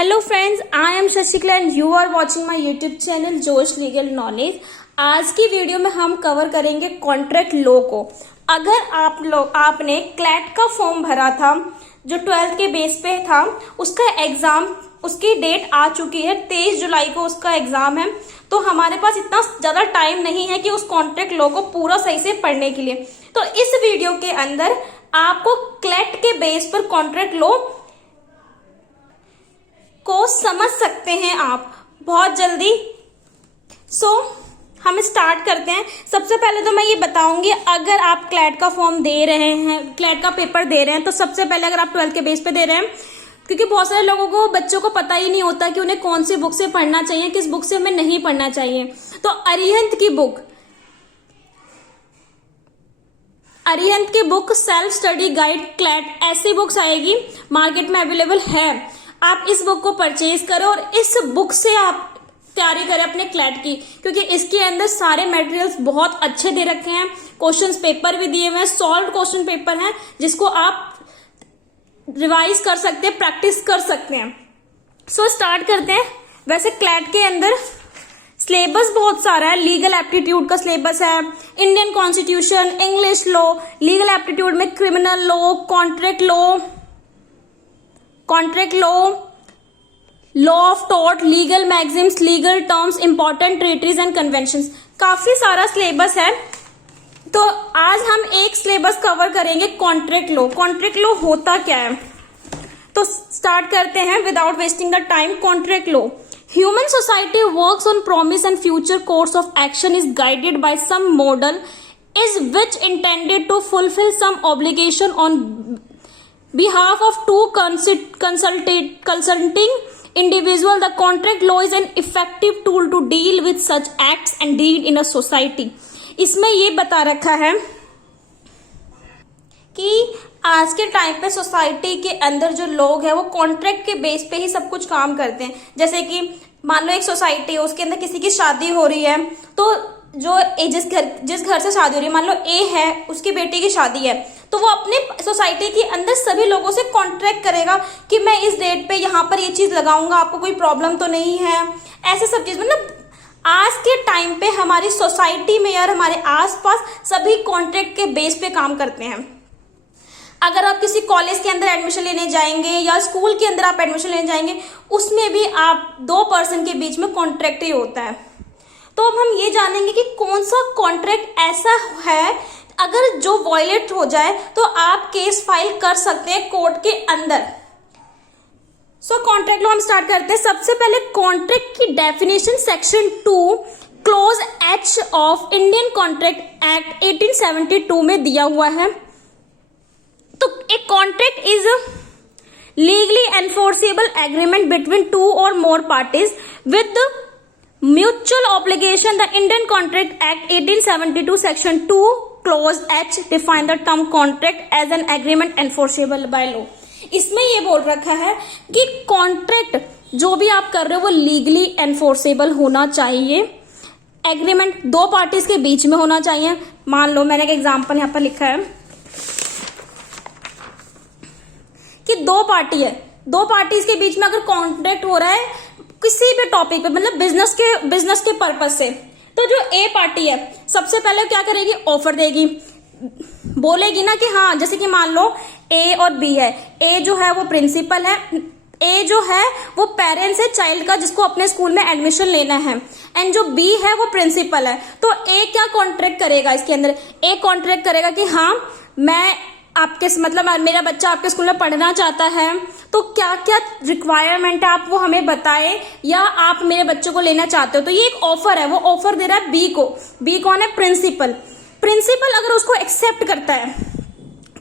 Hello friends, I am Shashikala and you are watching my YouTube channel Josh legal knowledge. आज की video में हम cover करेंगे कॉन्ट्रैक्ट लॉ को। अगर आपने क्लैट का फॉर्म भरा था जो 12th के बेस पे था, उसका एग्जाम उसकी डेट आ चुकी है, 23 जुलाई को उसका एग्जाम है। तो हमारे पास इतना ज्यादा टाइम नहीं है कि उस कॉन्ट्रैक्ट लॉ को पूरा सही से पढ़ने के लिए। तो इस वीडियो के अंदर आपको क्लैट के बेस पर कॉन्ट्रैक्ट लॉ को समझ सकते हैं आप बहुत जल्दी। हम स्टार्ट करते हैं। सबसे पहले तो मैं ये बताऊंगी, अगर आप क्लैट का फॉर्म दे रहे हैं, क्लैट का पेपर दे रहे हैं, तो सबसे पहले अगर आप 12th के बेस पे दे रहे हैं, क्योंकि बहुत सारे लोगों को, बच्चों को पता ही नहीं होता कि उन्हें कौन सी बुक से पढ़ना चाहिए, किस बुक से हमें नहीं पढ़ना चाहिए। तो अरिहंत की book shelf study guide CLAT, ऐसी बुक्स आएगी, मार्केट में अवेलेबल है। आप इस बुक को परचेज करें और इस बुक से आप तैयारी करें अपने क्लैट की, क्योंकि इसके अंदर सारे मटेरियल्स बहुत अच्छे दे रखे हैं। क्वेश्चंस पेपर भी दिए हुए हैं, सॉल्व क्वेश्चन पेपर हैं, जिसको आप रिवाइज कर सकते हैं, प्रैक्टिस कर सकते हैं। स्टार्ट करते हैं। वैसे क्लैट के अंदर सिलेबस बहुत सारा है। लीगल एप्टीट्यूड का सिलेबस है, Indian constitution, English law, legal aptitude में criminal law, contract law of tort, legal maxims, legal terms, important treaties and conventions, काफी सारा सिलेबस है। तो आज हम एक सिलेबस कवर करेंगे, कॉन्ट्रैक्ट लॉ। कॉन्ट्रैक्ट लॉ होता क्या है, तो स्टार्ट करते हैं without wasting the time. Contract law, human society works on promise and future course of action is guided by some model is which intended to fulfill some obligation on behalf of two consulting individual. The contract law is an effective tool to deal with such acts and deed in a society. इसमें ये बता रखा है कि आज के time पे society के अंदर जो लोग हैं वो कॉन्ट्रैक्ट के बेस पे ही सब कुछ काम करते हैं। जैसे कि मान लो एक सोसाइटी है, उसके अंदर किसी की शादी हो रही है, तो जिस घर से शादी हो रही है, मान लो ए है, उसकी बेटी की शादी है, तो वो अपने सोसाइटी के अंदर सभी लोगों से कॉन्ट्रैक्ट करेगा कि मैं इस डेट पे यहाँ पर ये चीज लगाऊंगा, आपको कोई प्रॉब्लम तो नहीं है। ऐसे सब चीज, मतलब आज के टाइम पे हमारी सोसाइटी में और हमारे आसपास सभी कॉन्ट्रैक्ट के बेस पे काम करते हैं। अगर आप किसी कॉलेज के अंदर एडमिशन लेने जाएंगे या स्कूल के अंदर आप एडमिशन लेने जाएंगे, उसमें भी आप दो पर्सन के बीच में कॉन्ट्रैक्ट ही होता है। तो अब हम ये जानेंगे कि कौन सा कॉन्ट्रैक्ट ऐसा है, अगर जो वायलेट हो जाए तो आप केस फाइल कर सकते हैं कोर्ट के अंदर। कॉन्ट्रैक्ट लॉ हम स्टार्ट करते हैं। सबसे पहले कॉन्ट्रैक्ट की definition section 2 clause H of Indian contract act 1872 में दिया हुआ है। तो एक contract is legally enforceable agreement between two or more parties with mutual obligation. The Indian Contract Act 1872 section 2 clause H define the term contract as an agreement enforceable by law. इसमें ये बोल रखा है कि कॉन्ट्रैक्ट जो भी आप कर रहे हो वो लीगली एनफोर्सेबल होना चाहिए। एग्रीमेंट दो पार्टीज के बीच में होना चाहिए। मान लो मैंने एक एग्जांपल यहाँ पर लिखा है कि दो पार्टीज के बीच में अगर कॉन्ट्रैक्ट हो रहा है किसी भी टॉपिक पे, मतलब बिजनेस के पर्पज से, तो जो ए पार्टी है सबसे पहले क्या करेगी, ऑफर देगी, बोलेगी ना कि हाँ, जैसे कि मान लो ए और बी है। ए जो है वो प्रिंसिपल है, ए जो है वो पेरेंट्स है चाइल्ड का जिसको अपने स्कूल में एडमिशन लेना है, एंड जो बी है वो प्रिंसिपल है। तो ए क्या कॉन्ट्रैक्ट करेगा इसके अंदर, ए कॉन्ट्रैक्ट करेगा कि हाँ मैं आपके, मतलब मेरा बच्चा आपके स्कूल में पढ़ना चाहता है, तो क्या क्या रिक्वायरमेंट है आप वो हमें बताएं, या आप मेरे बच्चों को लेना चाहते हो। तो ये एक ऑफर है, वो ऑफर दे रहा है बी को। बी कौन है, प्रिंसिपल। प्रिंसिपल अगर उसको एक्सेप्ट करता है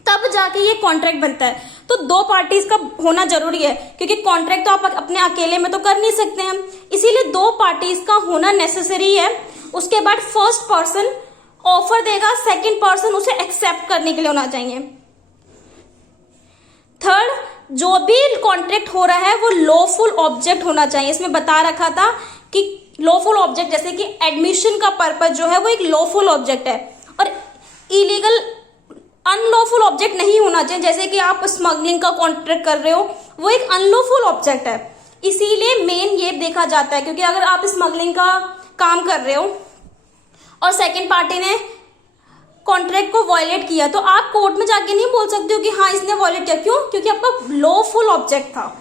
तब जाके ये कॉन्ट्रैक्ट बनता है। तो दो पार्टीज का होना जरूरी है, क्योंकि कॉन्ट्रैक्ट तो आप अपने अकेले में तो कर नहीं सकते हैं, इसीलिए दो पार्टीज का होना नेसेसरी है। उसके बाद फर्स्ट पर्सन ऑफर देगा, सेकेंड पर्सन उसे एक्सेप्ट करने के लिए होना चाहिए। थर्ड, जो भी कॉन्ट्रैक्ट हो रहा है वो लॉफुल ऑब्जेक्ट होना चाहिए। इसमें बता रखा था कि लॉफुल ऑब्जेक्ट, जैसे कि एडमिशन का पर्पज जो है वो एक लॉफुल ऑब्जेक्ट है, और इलीगल अनलॉफुल ऑब्जेक्ट नहीं होना चाहिए। जैसे कि आप स्मगलिंग का कॉन्ट्रैक्ट कर रहे हो, वो एक अनलॉफुल ऑब्जेक्ट है। इसीलिए मेन ये देखा जाता है, क्योंकि अगर आप स्मगलिंग का काम कर रहे हो और सेकंड पार्टी ने कॉन्ट्रैक्ट को वायलेट किया तो आप कोर्ट में जाके नहीं बोल सकते हो कि हाँ इसने वायलेट किया। क्यों? क्योंकि आपका लॉफुल ऑब्जेक्ट था,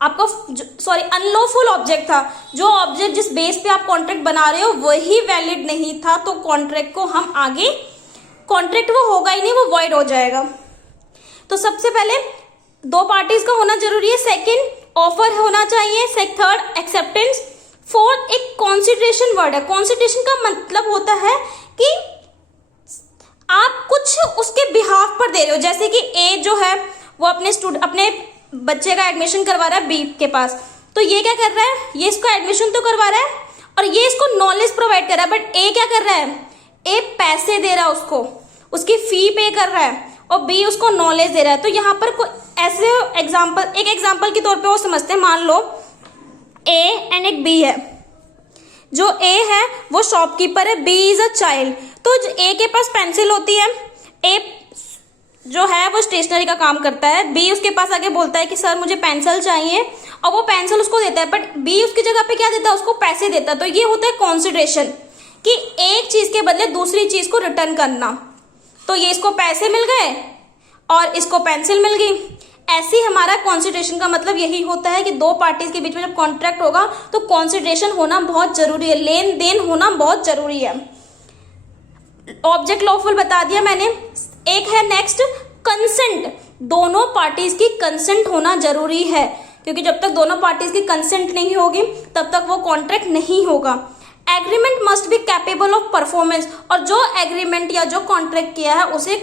आपका अनलॉफुल ऑब्जेक्ट था। जो ऑब्जेक्ट जिस बेस पे आप कॉन्ट्रैक्ट बना रहे हो वही वैलिड नहीं था, तो कॉन्ट्रैक्ट को हम आगे, कॉन्ट्रैक्ट वो होगा ही नहीं, वो वॉइड हो जाएगा। तो सबसे पहले दो पार्टीज का होना जरूरी है, सेकंड ऑफर होना चाहिए, थर्ड एक्सेप्टेंस, फोर्थ एक कॉन्सिडरेशन वर्ड है। कॉन्सिडरेशन का मतलब होता है कि आप कुछ उसके बिहाफ पर दे रहे हो। जैसे कि ए जो है वो अपने बच्चे का एडमिशन करवा रहा है बी के पास, तो ये क्या कर रहा है, ये इसको एडमिशन तो करवा रहा है और ये इसको नॉलेज प्रोवाइड कर रहा है, बट ए क्या कर रहा है, ए पैसे दे रहा है उसको, उसकी फी पे कर रहा है और बी उसको नॉलेज दे रहा है। तो यहाँ पर ऐसे एग्जाम्पल के तौर पे वो समझते हैं, मान लो ए एंड एक बी है। जो ए है वो शॉपकीपर है, बी इज अ चाइल्ड। तो ए के पास पेंसिल होती है, ए जो है वो स्टेशनरी का काम करता है, बी उसके पास आके बोलता है कि सर मुझे पेंसिल चाहिए और वो पेंसिल उसको देता है, बट बी उसकी जगह पे क्या देता है, उसको पैसे देता है। तो ये होता है कॉन्सिडरेशन, कि एक चीज के बदले दूसरी चीज को रिटर्न करना। तो ये इसको पैसे मिल गए और इसको पेंसिल मिल गई। ऐसे ही हमारा कॉन्सिडरेशन का मतलब यही होता है कि दो पार्टीज के बीच में जब कॉन्ट्रैक्ट होगा तो कॉन्सिडरेशन होना बहुत जरूरी है, लेन देन होना बहुत जरूरी है। ऑब्जेक्ट लॉफुल बता दिया मैंने। एक है नेक्स्ट कंसेंट, दोनों पार्टीज की कंसेंट होना जरूरी है, क्योंकि जब तक दोनों पार्टीज की कंसेंट नहीं होगी तब तक वो कॉन्ट्रैक्ट नहीं होगा। Agreement must be capable of performance, और जो एग्रीमेंट या जो कॉन्ट्रैक्ट किया है उसे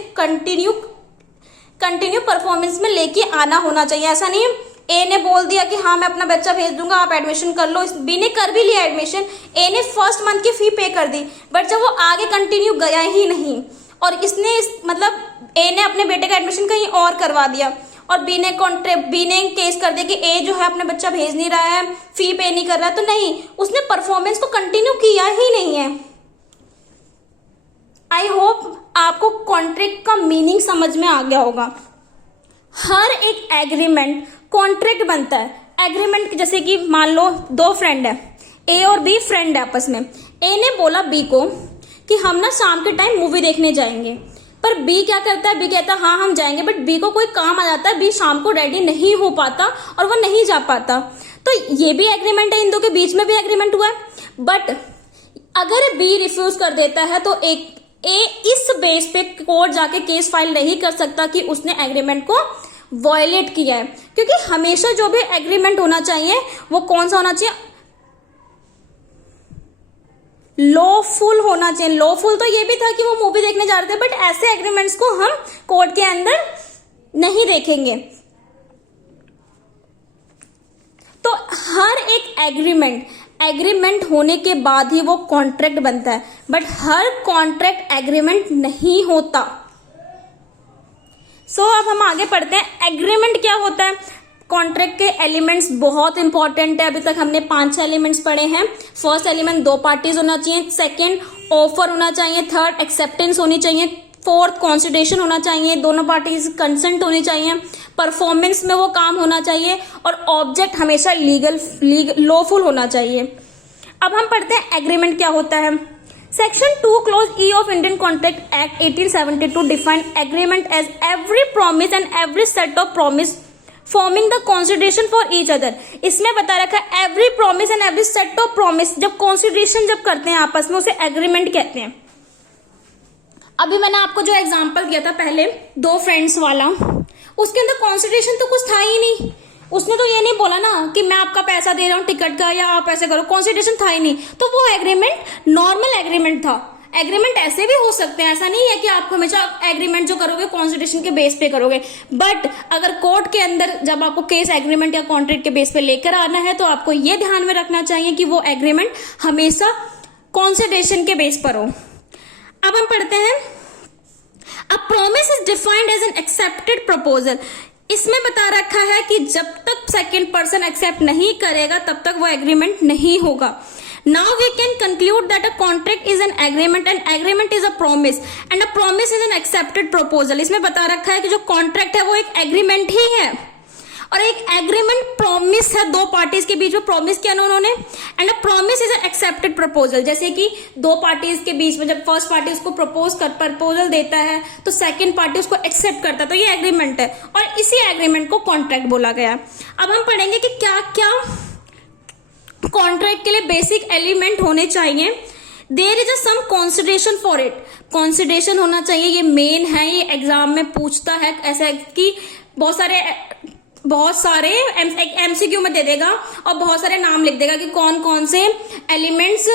कंटिन्यू परफॉर्मेंस में लेके आना होना चाहिए। ऐसा नहीं ए ने बोल दिया कि हाँ मैं अपना बच्चा भेज दूंगा, आप एडमिशन कर लो, बी ने कर भी लिया एडमिशन, ए ने फर्स्ट मंथ की फी पे कर दी, बट जब वो आगे कंटिन्यू गया ही नहीं और इसने मतलब ए ने अपने बेटे का एडमिशन कहीं और करवा दिया और बी ने केस कर दिया कि ए जो है अपना बच्चा भेज नहीं रहा है, फी पे नहीं कर रहा है, तो नहीं, उसने परफॉर्मेंस को कंटिन्यू किया ही नहीं है। आई होप आपको कॉन्ट्रैक्ट का मीनिंग समझ में आ गया होगा। हर एक एग्रीमेंट कॉन्ट्रैक्ट बनता है। एग्रीमेंट जैसे कि मान लो दो फ्रेंड है, ए और बी फ्रेंड है आपस में। ए ने बोला बी को कि हम ना शाम के टाइम मूवी देखने जाएंगे, पर बी क्या करता है, बी कहता है हाँ हम जाएंगे, बट बी को कोई काम आ जाता है, बी शाम को रेडी नहीं हो पाता और वो नहीं जा पाता। तो ये भी एग्रीमेंट है, इन दो के बीच में भी एग्रीमेंट हुआ है। बट अगर बी रिफ्यूज कर देता है तो ए इस बेस पे कोर्ट जाके केस फाइल नहीं कर सकता कि उसने एग्रीमेंट को वायलेट किया है, क्योंकि हमेशा जो भी एग्रीमेंट होना चाहिए वो कौन सा होना चाहिए, लॉफुल होना चाहिए। लॉफुल तो ये भी था कि वो मूवी देखने जा रहे थे, बट ऐसे एग्रीमेंट्स को हम कोर्ट के अंदर नहीं देखेंगे। तो हर एक एग्रीमेंट होने के बाद ही वो कॉन्ट्रैक्ट बनता है, बट हर कॉन्ट्रैक्ट एग्रीमेंट नहीं होता। अब हम आगे पढ़ते हैं एग्रीमेंट क्या होता है। कॉन्ट्रैक्ट के एलिमेंट्स बहुत इंपॉर्टेंट है। अभी तक हमने 5-6 एलिमेंट्स पढ़े हैं। फर्स्ट एलिमेंट दो पार्टीज होना चाहिए, सेकंड ऑफर होना चाहिए, थर्ड एक्सेप्टेंस होनी चाहिए, फोर्थ कॉन्सिडरेशन होना चाहिए, दोनों पार्टीज कंसेंट होनी चाहिए, परफॉर्मेंस में वो काम होना चाहिए और ऑब्जेक्ट हमेशा लॉफुल होना चाहिए। अब हम पढ़ते हैं एग्रीमेंट क्या होता है। Section 2 clause E of Indian contract act 1872 define agreement as every promise and every set of promise forming the consideration for each other. इसमें बता रखा है every promise and every set of promise, जब consideration जब करते हैं आपस में उसे एग्रीमेंट कहते हैं। अभी मैंने आपको जो एग्जांपल दिया था पहले दो फ्रेंड्स वाला, उसके अंदर कॉन्सिडरेशन तो कुछ था ही नहीं। उसने तो ये नहीं बोला ना कि मैं आपका पैसा दे रहा हूँ टिकट का या आप ऐसे करो, कॉन्सिडरेशन था ही नहीं। तो वो एग्रीमेंट नॉर्मल एग्रीमेंट था। एग्रीमेंट ऐसे भी हो सकते हैं, ऐसा नहीं है कि आप हमेशा एग्रीमेंट जो करोगे कॉन्स्टिट्यूशन के बेस पे करोगे। बट अगर कोर्ट के अंदर जब आपको केस एग्रीमेंट या कॉन्ट्रैक्ट के बेस पे लेकर आना है तो आपको ये ध्यान में रखना चाहिए कि वो एग्रीमेंट हमेशा कॉन्सिडरेशन के बेस पर हो। अब हम पढ़ते हैं a promise is defined as an accepted proposal. इसमें बता रखा है कि जब तक सेकेंड पर्सन एक्सेप्ट नहीं करेगा तब तक वो एग्रीमेंट नहीं होगा। Now we can conclude that a contract is an agreement and agreement is a promise and a promise is an accepted proposal। इसमें बता रखा है कि जो कॉन्ट्रैक्ट है वो एक एग्रीमेंट ही है और एक एग्रीमेंट प्रॉमिस है दो पार्टीज के बीच में, प्रॉमिस किया ना उन्होंने, and a promise is an accepted proposal. जैसे कि दो पार्टीज के बीच में जब फर्स्ट पार्टी उसको प्रपोजल देता है तो सेकंड पार्टी उसको एक्सेप्ट करता है, तो ये एग्रीमेंट है और इसी एग्रीमेंट को कॉन्ट्रैक्ट बोला गया। अब हम पढ़ेंगे कि क्या क्या कॉन्ट्रैक्ट के लिए बेसिक एलिमेंट होने चाहिए। There is a some consideration for it, consideration होना चाहिए, ये मेन है, ये एग्जाम में पूछता है ऐसा कि बहुत सारे एमसीक्यू में दे देगा और बहुत सारे नाम लिख देगा कि कौन कौन से एलिमेंट्स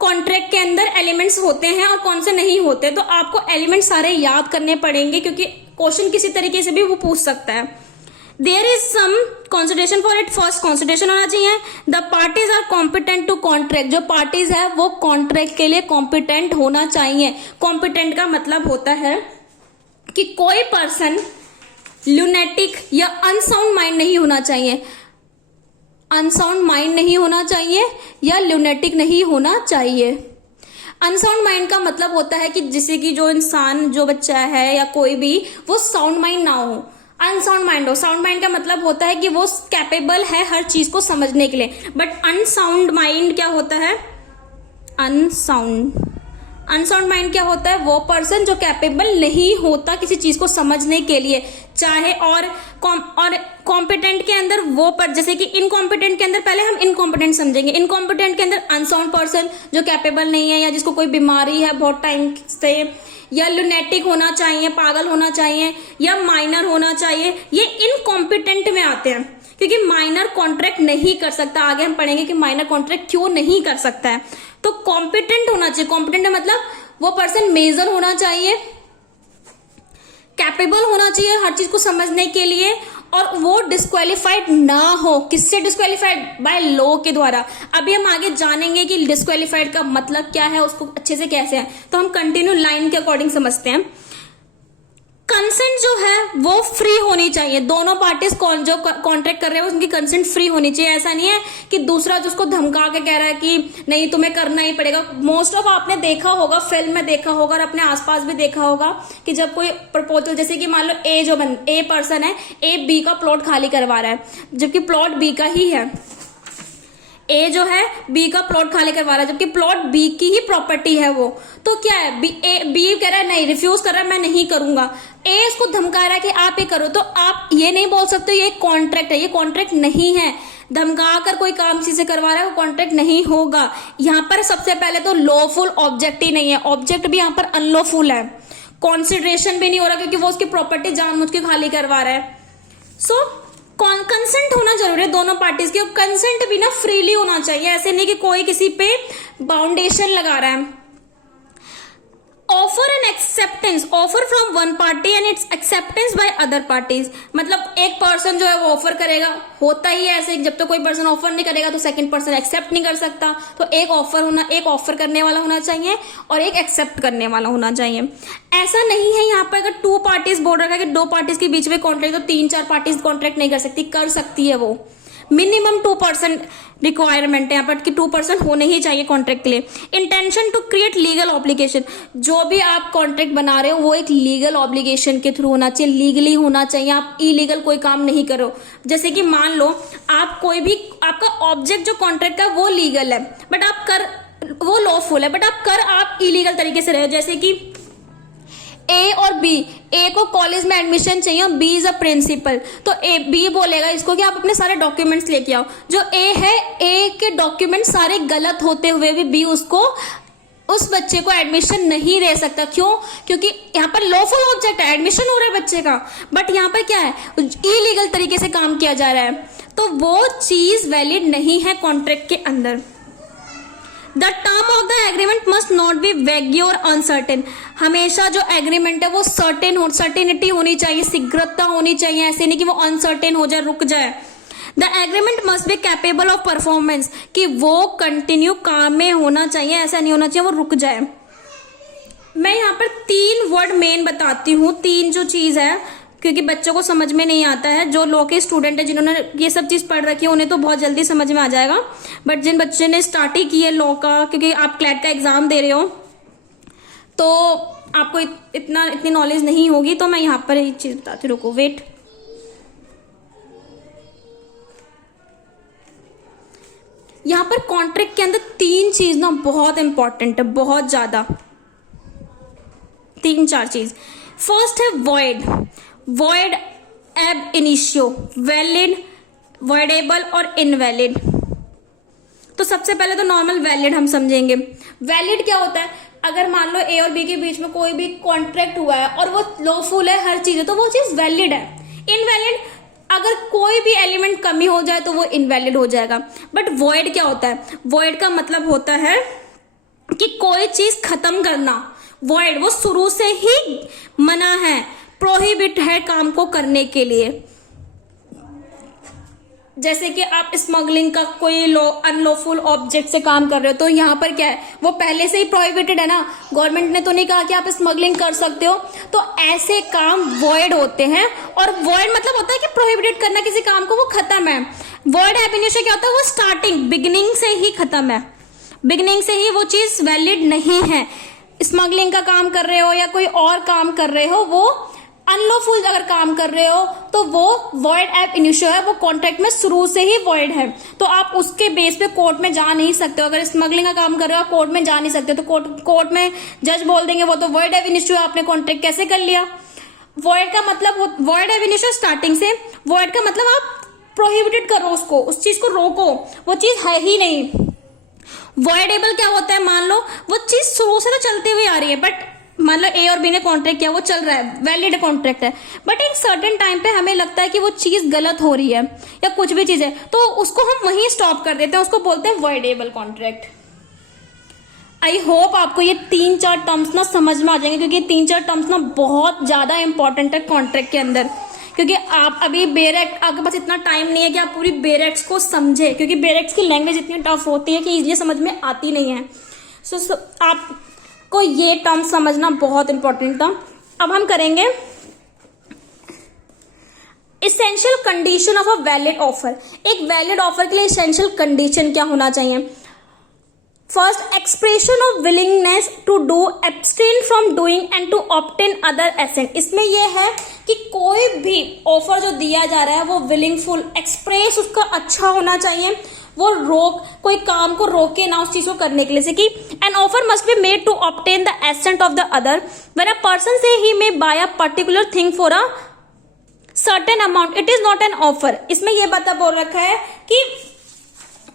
कॉन्ट्रैक्ट के अंदर एलिमेंट्स होते हैं और कौन से नहीं होते। तो आपको एलिमेंट सारे याद करने पड़ेंगे क्योंकि क्वेश्चन किसी तरीके से भी वो पूछ सकता है। There is some consideration for it, first consideration होना चाहिए। The parties are competent to contract, जो पार्टीज है वो कॉन्ट्रैक्ट के लिए कॉम्पिटेंट होना चाहिए। कॉम्पिटेंट का मतलब होता है कि कोई पर्सन ल्यूनेटिक या अनसाउंड माइंड नहीं होना चाहिए, अनसाउंड माइंड नहीं होना चाहिए या ल्यूनेटिक नहीं होना चाहिए। अनसाउंड माइंड का मतलब होता है कि जैसे कि जो इंसान, जो बच्चा है या कोई भी, वो साउंड माइंड ना हो, अनसाउंड माइंड हो। साउंड माइंड का मतलब होता है कि वो कैपेबल है हर चीज को समझने के लिए, बट अनसाउंड माइंड क्या होता है, अनसाउंड माइंड क्या होता है, वो पर्सन जो कैपेबल नहीं होता किसी चीज को समझने के लिए, चाहे और कॉम्पिटेंट के अंदर वो पर, जैसे कि इनकॉम्पिटेंट के अंदर पहले हम इनकॉम्पिटेंट समझेंगे। इनकॉम्पिटेंट के अंदर अनसाउंड पर्सन जो कैपेबल नहीं है या जिसको कोई बीमारी है बहुत टाइम से, या लुनेटिक होना चाहिए, पागल होना चाहिए, या माइनर होना चाहिए, ये इनकॉम्पिटेंट में आते हैं क्योंकि माइनर कॉन्ट्रैक्ट नहीं कर सकता। आगे हम पढ़ेंगे कि माइनर कॉन्ट्रैक्ट क्यों नहीं कर सकता है। तो कॉम्पिटेंट होना चाहिए, कॉम्पिटेंट मतलब वो पर्सन मेजर होना चाहिए, कैपेबल होना चाहिए हर चीज को समझने के लिए, और वो डिस्क्वालीफाइड ना हो। किससे डिस्क्वालीफाइड? बाय लॉ के द्वारा। अभी हम आगे जानेंगे कि डिस्क्वालीफाइड का मतलब क्या है, उसको अच्छे से कैसे है, तो हम कंटिन्यू लाइन के अकॉर्डिंग समझते हैं। कंसेंट जो है वो फ्री होनी चाहिए, दोनों पार्टीज जो कॉन्ट्रैक्ट कर रहे हैं उनकी कंसेंट फ्री होनी चाहिए। ऐसा नहीं है कि दूसरा जो उसको धमका के कह रहा है कि नहीं तुम्हें करना ही पड़ेगा। मोस्ट ऑफ आपने देखा होगा, फिल्म में देखा होगा और अपने आसपास भी देखा होगा कि जब कोई प्रपोजल, जैसे कि मान लो ए पर्सन है, ए बी का प्लॉट खाली करवा रहा है जबकि प्लॉट बी का ही है। ए जो है बी का प्लॉट खाली करवा रहा है जबकि प्लॉट बी की ही प्रॉपर्टी है वो, तो क्या है, बी कह रहा है नहीं, रिफ्यूज कर रहा है मैं नहीं करूंगा, ए इसको धमका रहा है कि आप ये करो, तो आप ये नहीं बोल सकते ये कॉन्ट्रैक्ट है, ये कॉन्ट्रैक्ट नहीं है। धमका कर कोई काम किसी से करवा रहा है वो कॉन्ट्रैक्ट नहीं होगा। यहाँ पर सबसे पहले तो लॉफुल ऑब्जेक्ट ही नहीं है, ऑब्जेक्ट भी यहाँ पर अनलॉफुल है, कॉन्सिडरेशन भी नहीं हो रहा क्योंकि वो उसकी प्रॉपर्टी जानबूझ के खाली करवा रहा है। सो कंसेंट होना जरूरी है दोनों पार्टीज के, और कंसेंट भी ना फ्रीली होना चाहिए, ऐसे नहीं कि कोई किसी पे बाउंडेशन लगा रहा है। Offer and acceptance, offer from one party and it's acceptance by other parties, मतलब एक पर्सन जो है वो ऑफर करेगा, होता ही है ऐसे, जब तक कोई पर्सन ऑफर नहीं करेगा तो सेकंड पर्सन एक्सेप्ट नहीं कर सकता। तो एक ऑफर करने वाला होना चाहिए और एक एक्सेप्ट करने वाला होना चाहिए। ऐसा नहीं है यहाँ पर अगर टू पार्टीज बोल रखा है कि दो पार्टीज के बीच में कॉन्ट्रैक्ट, तो 3-4 पार्टीज कॉन्ट्रैक्ट नहीं कर सकती है वो। मिनिमम 2% रिक्वायरमेंट है यहाँ पर कि 2% होने ही चाहिए कॉन्ट्रैक्ट के लिए। Intention to create legal obligation, जो भी आप कॉन्ट्रैक्ट बना रहे हो वो एक लीगल ऑब्लिगेशन के थ्रू होना चाहिए, लीगली होना चाहिए, आप इलीगल कोई काम नहीं करो। जैसे कि मान लो आप कोई भी, आपका ऑब्जेक्ट जो कॉन्ट्रैक्ट का वो लीगल है बट आप वो लॉफुल है बट आप इलीगल तरीके से रहे हो। जैसे कि ए और बी, ए को कॉलेज में एडमिशन चाहिए और बी इज अ प्रिंसिपल, तो बी बोलेगा इसको कि आप अपने सारे डॉक्यूमेंट्स लेके आओ। जो ए है, ए के डॉक्यूमेंट सारे गलत होते हुए भी बी उसको, उस बच्चे को एडमिशन नहीं दे सकता। क्यों? क्योंकि यहाँ पर लॉफुल ऑब्जेक्ट है, एडमिशन हो रहा है बच्चे का, बट यहाँ पर क्या है, इलीगल तरीके से काम किया जा रहा है, तो वो चीज वैलिड नहीं है कॉन्ट्रैक्ट के अंदर। The term of the agreement must not be vague or uncertain, हमेशा जो एग्रीमेंट है वो सर्टेनिटी होनी चाहिए, शीघ्रता होनी चाहिए, ऐसे नहीं कि वो अनसर्टेन हो जाए, रुक जाए। The agreement must be capable of performance, कि वो कंटिन्यू काम में होना चाहिए, ऐसा नहीं होना चाहिए वो रुक जाए। मैं यहाँ पर 3 वर्ड मेन बताती हूँ, 3 जो चीज है, क्योंकि बच्चों को समझ में नहीं आता है। जो लॉ के स्टूडेंट है जिन्होंने ये सब चीज पढ़ रखी है उन्हें तो बहुत जल्दी समझ में आ जाएगा, बट जिन बच्चे ने स्टार्ट ही की है लॉ का, क्योंकि आप क्लैट का एग्जाम दे रहे हो तो आपको इतनी नॉलेज नहीं होगी, तो मैं यहाँ पर एक चीज बताती हूँ, रुको वेट। यहाँ पर कॉन्ट्रैक्ट के अंदर 3 चीज ना बहुत इंपॉर्टेंट है, बहुत ज्यादा, 3-4 चीज। फर्स्ट है वॉइड, वॉइड एब इनिशियो, वैलिड, वॉइडेबल और इनवैलिड। तो सबसे पहले तो नॉर्मल वैलिड हम समझेंगे। वैलिड क्या होता है, अगर मान लो ए और बी के बीच में कोई भी कॉन्ट्रैक्ट हुआ है और वो लॉफुल है हर चीज है, तो वो चीज वैलिड है। इनवैलिड, अगर कोई भी एलिमेंट कमी हो जाए तो वो इनवैलिड हो जाएगा। बट वॉइड क्या होता है, वॉइड का मतलब होता है कि कोई चीज खत्म करना। वॉइड वो शुरू से ही मना है, प्रोहिबिट है काम को करने के लिए। जैसे कि आप स्मगलिंग का कोई अनलॉफुल ऑब्जेक्ट से काम कर रहे हो, तो यहाँ पर क्या है, वो पहले से ही प्रोहिबिटेड है ना, गवर्नमेंट ने तो नहीं कहा कि आप स्मगलिंग कर सकते हो। तो ऐसे काम वॉइड होते हैं। और वॉइड मतलब होता है कि प्रोहिबिटेड करना किसी काम को, वो खत्म है। वॉइड एब इनिशियो क्या होता है, वो स्टार्टिंग बिगिनिंग से ही खत्म है, बिगिनिंग से ही वो चीज वैलिड नहीं है। स्मगलिंग का काम कर रहे हो या कोई और काम कर रहे हो, वो अनलॉफुल अगर काम कर रहे हो तो वो वॉइड एब इनिशियो है, वो कॉन्ट्रैक्ट में शुरू से ही वॉइड है। तो आप उसके बेस पे कोर्ट में जा नहीं सकते हो। अगर स्मगलिंग का काम कर रहे हो आप कोर्ट में जा नहीं सकते, तो कोर्ट में जज बोल देंगे वो तो वॉइड एब इनिशियो है, आपने कॉन्ट्रैक्ट कैसे कर लिया। वॉइड का मतलब, वॉइड एब इनिशियो स्टार्टिंग से, वॉइड का मतलब आप प्रोहिबिटेड करो उसको, उस चीज को रोको, वो चीज है ही नहीं। वॉइडेबल क्या होता है, मान लो वो चीज शुरू से तो चलती हुई आ रही है, बट मान लो ए और बी ने कॉन्ट्रैक्ट किया, वो चल रहा है, वैलिड कॉन्ट्रैक्ट है, बट एक सर्टेन टाइम पे हमें लगता है कि वो चीज गलत हो रही है या कुछ भी चीज है, तो उसको हम वहीं स्टॉप कर देते हैं, उसको बोलते हैं वॉइडेबल कॉन्ट्रैक्ट। आई होप आपको ये 3-4 टर्म्स ना समझ में आ जाएंगे, क्योंकि 3-4 टर्म्स ना बहुत ज्यादा इंपॉर्टेंट है कॉन्ट्रैक्ट के अंदर। क्योंकि आप अभी बेयर एक्ट, आपके पास इतना टाइम नहीं है कि आप पूरी बेयर एक्ट्स को समझे, क्योंकि बेयर एक्ट्स की लैंग्वेज इतनी टफ होती है कि इजीली समझ में आती नहीं है। सो आपको ये टर्म समझना बहुत इंपॉर्टेंट था। अब हम करेंगे essential condition of a valid offer. एक वैलिड ऑफर के लिए इसेंशियल कंडीशन क्या होना चाहिए? First, expression of willingness to do, abstain from doing and to obtain other assent. इसमें यह है कि कोई भी ऑफर जो दिया जा रहा है वो विलिंगफुल, एक्सप्रेस उसका अच्छा होना चाहिए, वो कोई काम को रोके ना उस चीज को करने के लिए। जैसे कि an offer must be made to obtain the assent of the other, when a person say he may buy a particular thing for a certain amount, it is not an offer. इसमें यह बता बोल रखा है कि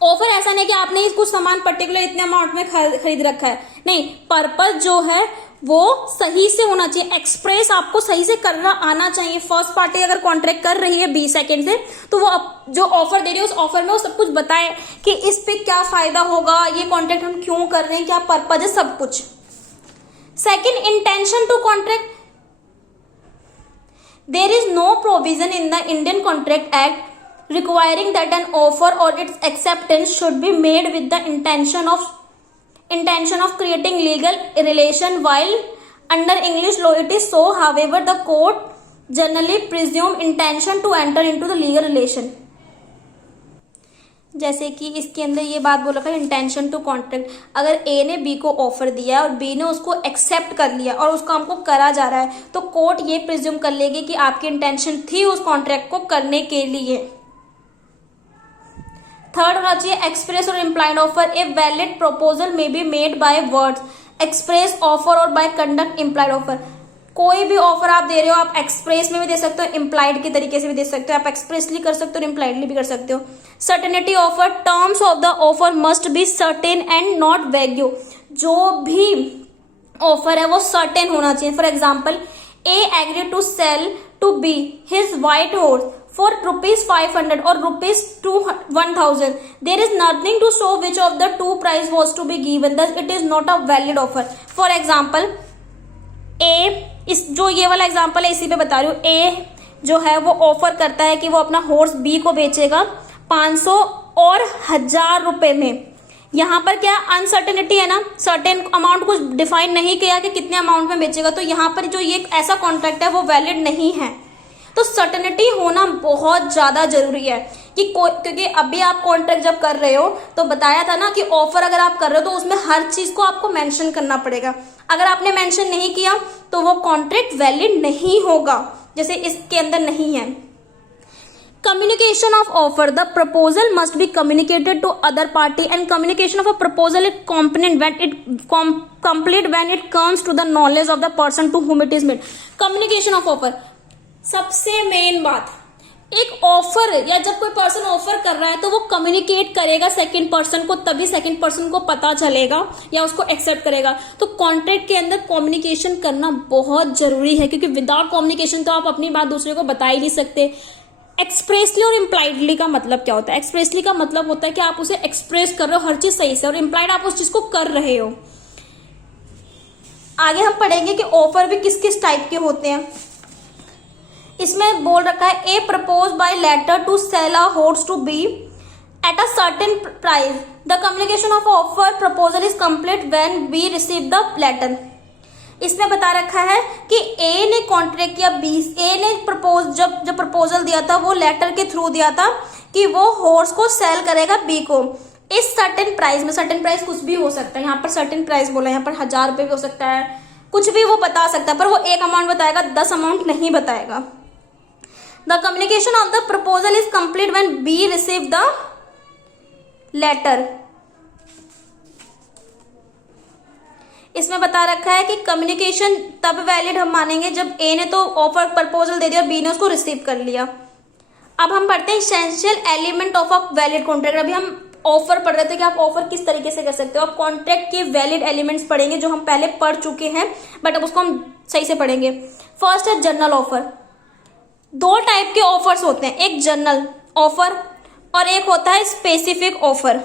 offer ऐसा नहीं कि आपने कुछ सामान पर्टिकुलर इतने अमाउंट में खरीद रखा है, नहीं, पर्पस जो है वो सही से होना चाहिए, एक्सप्रेस आपको सही से करना आना चाहिए। फर्स्ट पार्टी अगर कॉन्ट्रैक्ट कर रही है 20 सेकेंड से, तो वो जो ऑफर दे रही है उस ऑफर में वो सब कुछ बताए कि इस पे क्या फायदा होगा, ये कॉन्ट्रैक्ट हम क्यों कर रहे हैं, क्या पर्पज है, सब कुछ। Second, intention to contract. There is no provision in the Indian contract act requiring that an offer or its acceptance should be made with the intention of creating legal relation, while under English law it is so. However, the court generally presume intention to enter into the legal relation. जैसे कि इसके अंदर ये बात बोल रखा है intention to contract. अगर ए ने बी को ऑफर दिया और बी ने उसको एक्सेप्ट कर लिया और उस काम को करा जा रहा है, तो कोर्ट ये प्रिज्यूम कर लेगी कि आपकी इंटेंशन थी उस कॉन्ट्रैक्ट को करने के लिए। थर्ड होना चाहिए express or implied offer. A valid proposal may be made by words, express offer or by conduct implied offer. कोई भी ऑफर आप दे रहे हो, आप एक्सप्रेस में भी दे सकते हो, इम्प्लाइड के तरीके से भी दे सकते हो, आप एक्सप्रेसली कर सकते हो और इम्प्लाइडली भी कर सकते हो। Certainty offer, terms of the offer must be certain and not vague. जो भी ऑफर है वो सर्टेन होना चाहिए। For example, A agree to sell to B his white horse for ₹500 or ₹1000. There is nothing to show which of the two price was to be given, thus it is not a valid offer. For example, जो ये वाला example है इसी पे बता रही हूँ। ए जो है वो ऑफर करता है कि वो अपना हॉर्स बी को बेचेगा 500 और 1000 रुपए में। यहाँ पर क्या अनसर्टेनिटी है ना, सर्टेन अमाउंट कुछ डिफाइन नहीं किया कि कितने अमाउंट में बेचेगा, तो यहाँ पर जो ये ऐसा कॉन्ट्रैक्ट है वो वैलिड नहीं है। तो सर्टेनिटी होना बहुत ज्यादा जरूरी है कि क्योंकि अभी आप कॉन्ट्रैक्ट जब कर रहे हो तो बताया था ना कि ऑफर अगर आप कर रहे हो तो उसमें हर चीज को आपको मेंशन करना पड़ेगा। अगर आपने मेंशन नहीं किया तो वो कॉन्ट्रैक्ट वैलिड नहीं होगा, जैसे इसके अंदर नहीं है। Communication of offer. The proposal must be communicated to other party, and communication of a proposal is component when it complete when it comes to the knowledge of the person to whom it is made. Communication of offer. सबसे main बात, एक offer या जब कोई person offer कर रहा है तो वो कम्युनिकेट करेगा सेकंड पर्सन को, तभी सेकंड पर्सन को पता चलेगा या उसको एक्सेप्ट करेगा। तो कॉन्ट्रैक्ट के अंदर कम्युनिकेशन करना बहुत जरूरी है, क्योंकि विदाउट कम्युनिकेशन तो आप अपनी बात दूसरे को बता ही नहीं सकते। एक्सप्रेसली और इम्प्लाइडली का मतलब क्या होता है? एक्सप्रेसली का मतलब होता है कि आप उसे एक्सप्रेस कर रहे हो हर चीज सही से, और इम्प्लाइड आप उस चीज को कर रहे हो। आगे हम पढ़ेंगे कि ऑफर भी किस किस टाइप के होते हैं। इसमें बोल रखा है A propose by letter to sell a horse to B at a certain price. The communication of offer proposal is complete when B receive the letter. इसमें बता रखा है कि ए ने कॉन्ट्रैक्ट किया बी, ए ने प्रपोज जब प्रपोजल दिया था वो लेटर के थ्रू दिया था कि वो हॉर्स को सेल करेगा बी को इस सर्टेन प्राइस में। सर्टेन प्राइस कुछ भी हो सकता है, यहाँ पर सर्टेन प्राइस बोला, यहाँ पर 1000 रुपए भी हो सकता है, कुछ भी वो बता सकता है, पर वो एक अमाउंट बताएगा, 10 अमाउंट नहीं बताएगा। The communication of the proposal is complete when B receive the letter. इसमें बता रखा है कि कम्युनिकेशन तब वैलिड हम मानेंगे जब A ने तो ऑफर प्रपोजल दे दिया और B ने उसको रिसीव कर लिया। अब हम पढ़ते हैं essential element of a valid contract. अभी हम ऑफर पढ़ रहे थे कि आप ऑफर किस तरीके से कर सकते हो। अब कॉन्ट्रैक्ट के वैलिड एलिमेंट्स पढ़ेंगे जो हम पहले पढ़ चुके हैं, बट अब उसको हम सही से पढ़ेंगे। फर्स्ट है जनरल ऑफर। दो टाइप के ऑफर्स होते हैं, एक जनरल ऑफर और एक होता है स्पेसिफिक ऑफर।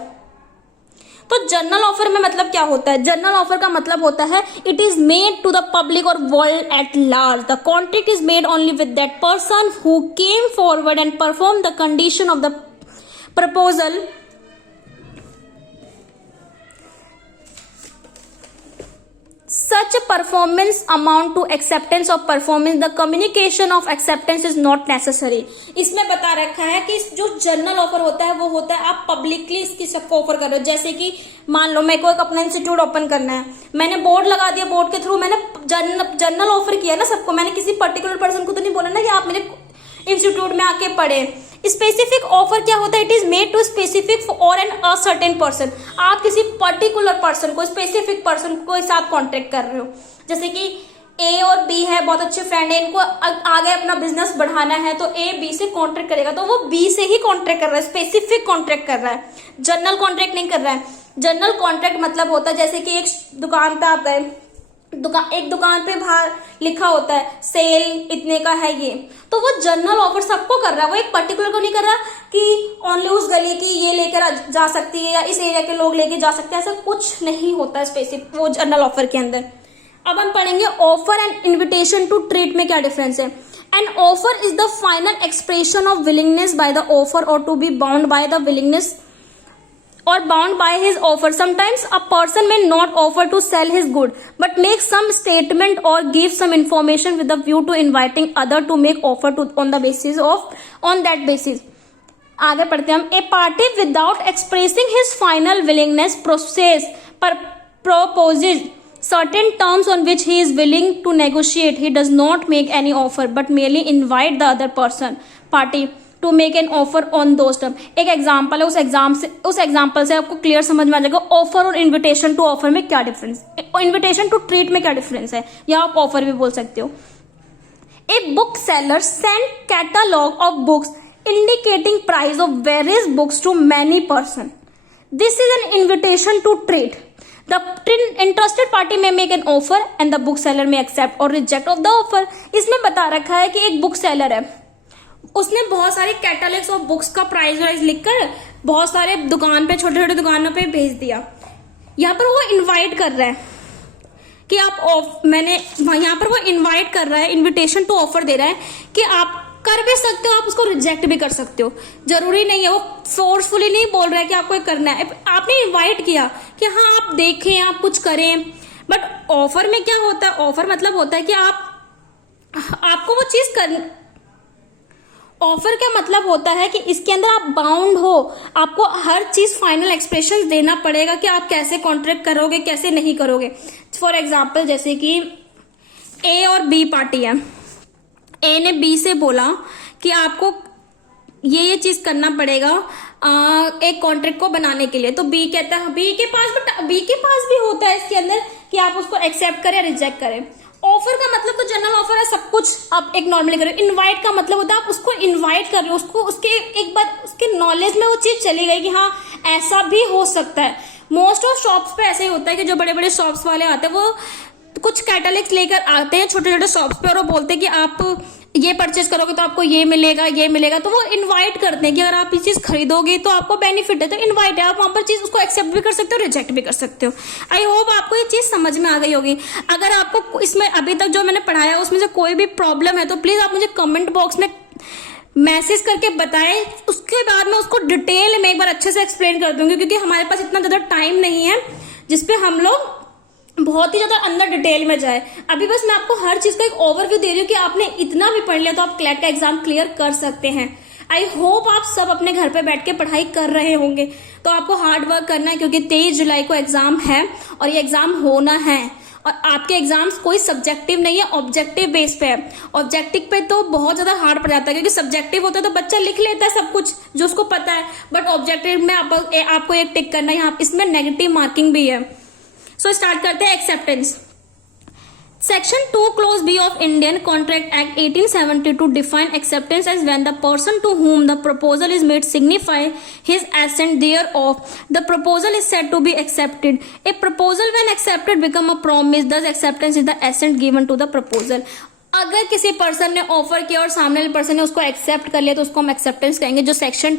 तो जनरल ऑफर में मतलब क्या होता है? जनरल ऑफर का मतलब होता है it is made to the public or world at large. The contract is made only with that person who came forward and perform the condition of the proposal such a performance amount to acceptance of performance. The communication of acceptance is not necessary. इसमें बता रखा है कि जो general offer होता है वो होता है आप पब्लिकली इसकी सबको ऑफर कर रहे हो। जैसे कि मान लो मेरे को एक अपना इंस्टीट्यूट ओपन करना है, मैंने बोर्ड लगा दिया, बोर्ड के थ्रू मैंने जनरल ऑफर किया ना सबको, मैंने किसी पर्टिकुलर पर्सन को तो नहीं बोला ना कि आप मेरे इंस्टीट्यूट में आके पढ़े। स्पेसिफिक ऑफर क्या होता है? It is made to specific और एन असर्टेन पर्सन। आप किसी पर्टिकुलर पर्सन को, स्पेसिफिक पर्सन को साथ कॉन्ट्रैक्ट कर रहे हो। जैसे कि ए और बी है, बहुत अच्छे फ्रेंड है, इनको आगे अपना बिजनेस बढ़ाना है, तो ए बी से कॉन्ट्रैक्ट करेगा, तो वो बी से ही कॉन्ट्रैक्ट कर रहा है, स्पेसिफिक कॉन्ट्रैक्ट कर रहा है, जनरल कॉन्ट्रैक्ट नहीं कर रहा है। जनरल कॉन्ट्रैक्ट मतलब होता है जैसे कि एक दुकान पे आप गए, एक दुकान पे बाहर लिखा होता है सेल इतने का है ये, तो वो जनरल ऑफर सबको कर रहा है, वो एक पर्टिकुलर को नहीं कर रहा कि ओनली उस गली की ये लेकर जा सकती है या इस एरिया के लोग लेके जा सकते हैं, ऐसा कुछ नहीं होता है स्पेसिफिक वो जनरल ऑफर के अंदर। अब हम पढ़ेंगे offer and invitation to treat में क्या डिफरेंस है। An offer is the final expression of willingness by the offeror to be bound by the willingness or bound by his offer. Sometimes a person may not offer to sell his good but make some statement or give some information with the view to inviting other to make offer to on that basis. आगे पढ़ते हैं हम। A party without expressing his final willingness proposes certain terms on which he is willing to negotiate. He does not make any offer but merely invite the other party to make an offer on those term. एक example है, उस example से आपको clear समझ में आ जाएगा offer और invitation to offer में क्या डिफरेंस, इन्विटेशन टू ट्रीट में क्या डिफरेंस है, या आप ऑफर भी बोल सकते हो। A book seller send catalogue of books indicating price of various books to many person. This is an invitation to treat. The interested party may make an offer and the book seller may accept or reject of the offer. इसमें बता रखा है कि एक book seller है, उसने बहुत सारे कैटलॉग्स ऑफ बुक्स का प्राइस वाइज लिखकर बहुत सारे दुकान पे, छोटे छोटे दुकानों पे भेज दिया। यहाँ पर वो इनवाइट कर रहा है कि आप यहाँ पर वो इनवाइट कर रहा है, इनविटेशन टू ऑफर दे रहा है कि आप कर भी सकते हो, आप उसको रिजेक्ट भी कर सकते हो, जरूरी नहीं है, वो फोर्सफुली नहीं बोल रहा है कि आपको ये करना है। आपने इनवाइट किया कि हाँ आप देखें, आप कुछ करें। बट ऑफर में क्या होता है? ऑफर मतलब होता है कि आपको वो चीज ऑफर का मतलब होता है कि इसके अंदर आप बाउंड हो, आपको हर चीज फाइनल एक्सप्रेशन देना पड़ेगा कि आप कैसे कॉन्ट्रैक्ट करोगे, कैसे नहीं करोगे। फॉर एग्जाम्पल जैसे कि ए और बी पार्टी है, ए ने बी से बोला कि आपको ये चीज करना पड़ेगा एक कॉन्ट्रैक्ट को बनाने के लिए। तो बी कहता है, बी के पास भी होता है इसके अंदर कि आप उसको एक्सेप्ट करें या रिजेक्ट करें। ऑफर का मतलब तो जनरल ऑफर है, सब कुछ आप एक नॉर्मली करें। इनवाइट का मतलब होता है आप उसको इनवाइट कर रहे हो, उसको उसके एक बार उसके नॉलेज में वो चीज चली गई कि हाँ ऐसा भी हो सकता है। मोस्ट ऑफ शॉप्स पे ऐसे ही होता है कि जो बड़े बड़े शॉप्स वाले आते हैं वो कुछ कैटलॉग्स लेकर आते हैं छोटे छोटे शॉप्स पे, और वो बोलते हैं कि आप ये परचेज करोगे तो आपको ये मिलेगा ये मिलेगा। तो वो इनवाइट करते हैं कि अगर आप ये चीज खरीदोगे तो आपको बेनिफिट है, तो इनवाइट है, आप वहां पर चीज उसको एक्सेप्ट भी कर सकते हो, रिजेक्ट भी कर सकते हो। आई होप आपको ये चीज समझ में आ गई होगी। अगर आपको इसमें अभी तक जो मैंने पढ़ाया उसमें से कोई भी प्रॉब्लम है तो प्लीज आप मुझे कमेंट बॉक्स में मैसेज करके बताएं, उसके बाद मैं उसको डिटेल में एक बार अच्छे से एक्सप्लेन कर दूंगी, क्योंकि हमारे पास इतना ज्यादा टाइम नहीं है जिसपे हम लोग बहुत ही ज्यादा अंदर डिटेल में जाए। अभी बस मैं आपको हर चीज का एक ओवरव्यू दे रही हूँ कि आपने इतना भी पढ़ लिया तो आप क्लैट का एग्जाम क्लियर कर सकते हैं। आई होप आप सब अपने घर पे बैठ के पढ़ाई कर रहे होंगे। तो आपको हार्ड वर्क करना है, क्योंकि 23 जुलाई को एग्जाम है और ये एग्जाम होना है। और आपके एग्जाम्स कोई सब्जेक्टिव नहीं है, ऑब्जेक्टिव बेस पे है। ऑब्जेक्टिव पे तो बहुत ज्यादा हार्ड पड़ जाता है, क्योंकि सब्जेक्टिव होता है तो बच्चा लिख लेता है सब कुछ जो उसको पता है, बट ऑब्जेक्टिव में आपको एक टिक करना है, यहाँ इसमें नेगेटिव मार्किंग भी है। सो स्टार्ट करते हैं acceptance. Section 2 Clause B of Indian Contract Act 1872 define acceptance as when the person to whom the proposal is made signify his assent thereof. The proposal is said to be accepted. A proposal when accepted become a promise. Thus acceptance is the assent given to the proposal. अगर किसी person ने offer किया और सामने वाले person ने उसको accept कर लिया तो उसको हम एक्सेप्टेंस कहेंगे, जो सेक्शन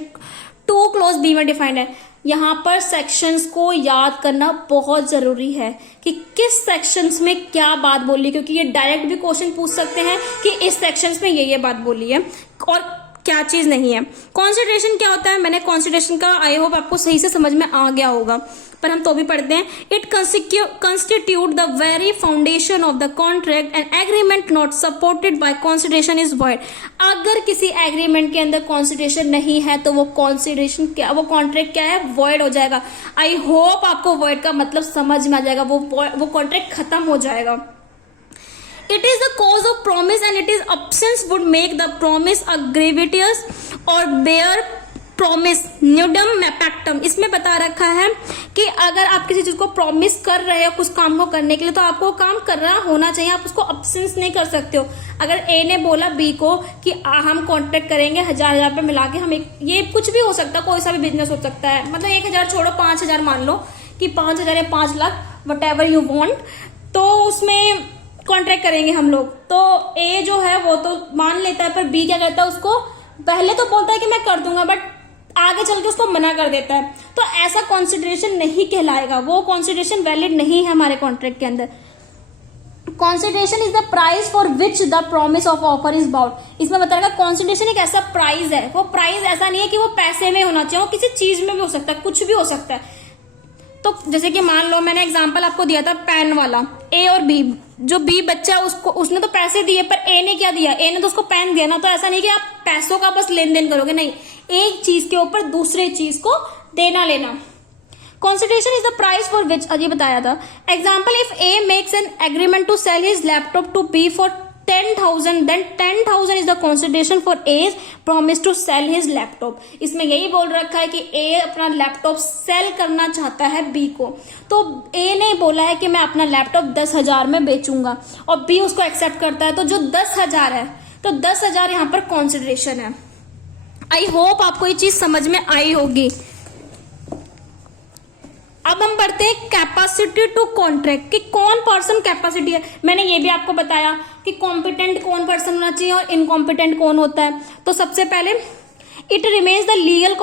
2 क्लोज बी में डिफाइंड है। यहाँ पर सेक्शंस को याद करना बहुत जरूरी है कि किस सेक्शंस में क्या बात बोली, क्योंकि ये डायरेक्ट भी क्वेश्चन पूछ सकते हैं कि इस सेक्शंस में ये बात बोली है और क्या चीज नहीं है। कॉन्सिडरेशन क्या होता है, मैंने कॉन्सिडरेशन का आई होप आपको सही से समझ में आ गया होगा, पर हम तो भी पढ़ते हैं। It constitute the very foundation of the contract and agreement not supported by consideration is void. अगर किसी एग्रीमेंट के अंदर कॉन्सिडरेशन नहीं है तो वो कॉन्सिडरेशन क्या, वो कॉन्ट्रैक्ट क्या है, वॉइड हो जाएगा। आई होप आपको वॉइड का मतलब समझ में आ जाएगा, वो कॉन्ट्रैक्ट खत्म हो जाएगा। It is the cause of promise and it is absence would make the promise a grievous or bare promise nudum pactum। इसमें बता रखा है कि अगर आप किसी चीज को प्रॉमिस कर रहे हो कुछ काम को करने के लिए तो आपको काम कर रहा होना चाहिए, आप उसको अब्सेंस नहीं कर सकते हो। अगर ए ने बोला बी को कि हम कॉन्ट्रैक्ट करेंगे 1000 रुपए मिला के, हम ये कुछ भी हो सकता है, कोई सा भी बिजनेस हो सकता है, मतलब 1000 छोड़ो 5000 मान लो कि 5000 या 5 lakh what ever you want, तो उसमें कॉन्ट्रैक्ट करेंगे हम लोग। तो ए जो है वो तो मान लेता है, पर बी क्या करता है, उसको पहले तो बोलता है कि मैं कर दूंगा, बट आगे चल के उसको मना कर देता है। तो ऐसा कॉन्सिडरेशन नहीं कहलाएगा, वो कॉन्सिडरेशन वैलिड नहीं है हमारे कॉन्ट्रैक्ट के अंदर। Consideration is the price for which the promise of offer is bound. इसमें बताएगा कॉन्सिडरेशन एक ऐसा प्राइस है, वो प्राइस ऐसा नहीं है कि वो पैसे में होना चाहिए, वो किसी चीज में भी हो सकता है, कुछ भी हो सकता है। तो जैसे कि मान लो मैंने एग्जांपल आपको दिया था पेन वाला, ए और बी, जो बी बच्चा उसने तो पैसे दिए, पर ए ने क्या दिया, ए ने तो उसको पेन दिया ना। तो ऐसा नहीं कि आप पैसों का बस लेन देन करोगे, नहीं, एक चीज के ऊपर दूसरे चीज को देना लेना। Consideration is the price for which अभी बताया था। Example, if A makes an agreement to sell his laptop to B for 10,000, then 10,000 is the consideration for A's promise to sell his laptop। इसमें यही बोल रखा है कि A अपना लैपटॉप सेल करना चाहता है B को, तो A ने बोला है कि मैं अपना लैपटॉप 10,000 में बेचूंगा और B उसको एक्सेप्ट करता है, तो जो 10,000 है, तो 10,000 यहाँ पर कॉन्सिडरेशन है। आई होप आपको ये चीज समझ में आई होगी। अब हम पढ़ते हैं कैपेसिटी टू कॉन्ट्रैक्ट, कि कौन पर्सन कैपेसिटी है। मैंने ये भी आपको बताया कि कॉम्पिटेंट कौन पर्सन होना चाहिए और इनकॉम्पिटेंट कौन होता है। तो सबसे पहले it remains the legal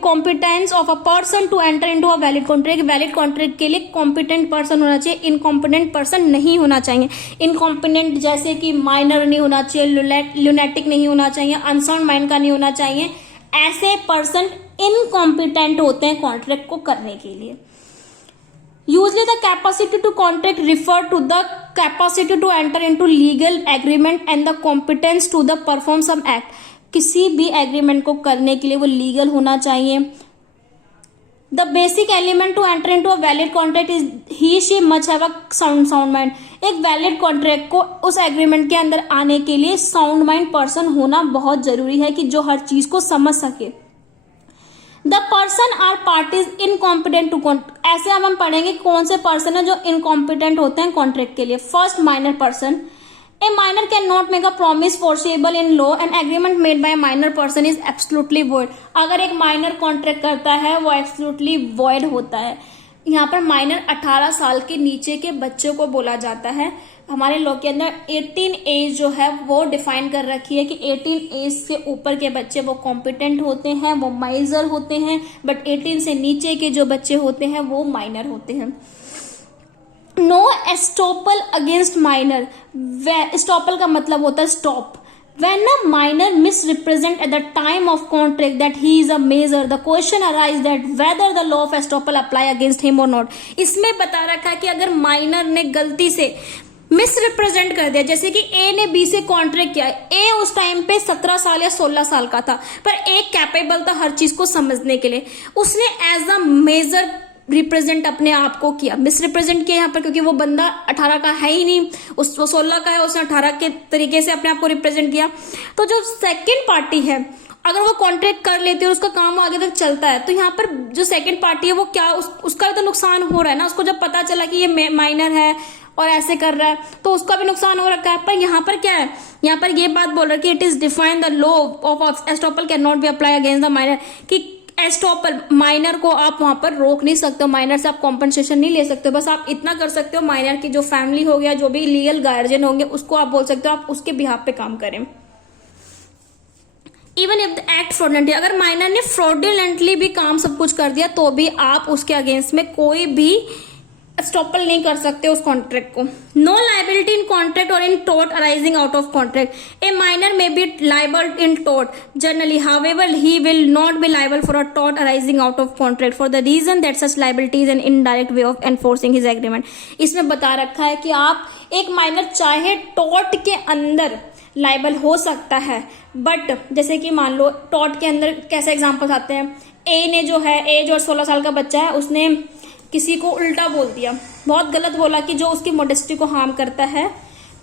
competence of a person to enter into a valid contract. Valid contract के लिए कॉम्पिटेंट पर्सन होना चाहिए, इनकॉम्पिटेंट पर्सन नहीं होना चाहिए। इनकॉम्पिटेंट जैसे कि माइनर नहीं होना चाहिए, लुनेटिक नहीं होना चाहिए, अनसाउंड माइंड का नहीं होना चाहिए। ऐसे पर्सन इनकॉम्पिटेंट होते हैं कॉन्ट्रैक्ट को करने के लिए। Usually the capacity to contract refer to the capacity to enter into legal agreement and the competence to the perform some act। किसी भी एग्रीमेंट को करने के लिए वो लीगल होना चाहिए, the basic element to enter into a valid contract is he she much have a sound mind. एक वैलिड कॉन्ट्रैक्ट को उस एग्रीमेंट के अंदर आने के लिए साउंड माइंड पर्सन होना बहुत जरूरी है कि जो हर चीज को समझ सके। The person or parties incompetent to contract. ऐसे अब हम पढ़ेंगे कौन से पर्सन है जो इनकॉम्पिटेंट होते हैं कॉन्ट्रैक्ट के लिए। First, minor person. A minor cannot make a promise foreseeable in law. An agreement made by a minor person is absolutely void. अगर एक माइनर कॉन्ट्रैक्ट करता है वो एब्सोल्युटली void होता है। यहाँ पर माइनर 18 साल के नीचे के बच्चों को बोला जाता है। हमारे लॉ के अंदर 18 एज जो है वो डिफाइन कर रखी है कि 18 एज के ऊपर के बच्चे वो कॉम्पिटेंट होते हैं, वो माइजर होते हैं, बट 18 से नीचे के जो बच्चे होते हैं वो माइनर होते हैं। No estoppel against minor. Estoppel का मतलब होता है stop. When a minor misrepresent at the time of contract that he is a major, the question arise that whether the law of estoppel apply against him or not. इसमें बता रखा है कि अगर माइनर ने गलती से मिसरिप्रेजेंट कर दिया, जैसे कि ए ने बी से कॉन्ट्रैक्ट किया, ए उस टाइम पे 17 साल या 16 साल का था, पर ए कैपेबल था हर चीज को समझने के लिए, उसने एज अ मेजर रिप्रेजेंट अपने आप को किया, मिसरिप्रेजेंट किया यहाँ पर, क्योंकि वो बंदा 18 का है ही नहीं, वो 16 का है, उसने 18 के तरीके से अपने आप को रिप्रेजेंट किया। तो जो सेकंड पार्टी है अगर वो कॉन्ट्रैक्ट कर लेती है और उसका काम आगे तक चलता है, तो यहाँ पर जो सेकंड पार्टी है वो क्या उसका तो नुकसान हो रहा है ना। उसको जब पता चला कि ये माइनर है और ऐसे कर रहा है तो उसका भी नुकसान हो रखा है। पर यहाँ पर क्या है, यहाँ पर ये बात बोल रहा है कि it is define the law of estoppel can not be apply against the minor, कि एस्टॉपल माइनर को आप वहां पर रोक नहीं सकते हो, माइनर से आप कॉम्पनसेशन नहीं ले सकते हो। बस आप इतना कर सकते हो, माइनर की जो फैमिली हो गया, जो भी लीगल गार्जियन होंगे, उसको आप बोल सकते हो आप उसके बिहाफ पे काम करें। Even if the act fraudulently, अगर माइनर ने फ्रॉडुलेंटली भी काम सब कुछ कर दिया तो भी आप उसके अगेंस्ट में कोई भी स्टॉपल नहीं कर सकते उस कॉन्ट्रैक्ट को। No liability in contract or in tort arising out of contract. A minor may be liable in tort generally, however he will not be liable for a tort arising out of contract for the reason that such liability is an indirect way of enforcing his agreement. इसमें बता रखा है कि आप एक minor चाहे tort के अंदर लाइबल हो सकता है, बट जैसे कि मान लो टॉर्ट के अंदर कैसे एग्जाम्पल्स आते हैं, ए ने जो है, ए जो 16 साल का बच्चा है, उसने किसी को उल्टा बोल दिया, बहुत गलत बोला कि जो उसकी मोडेस्टी को हार्म करता है,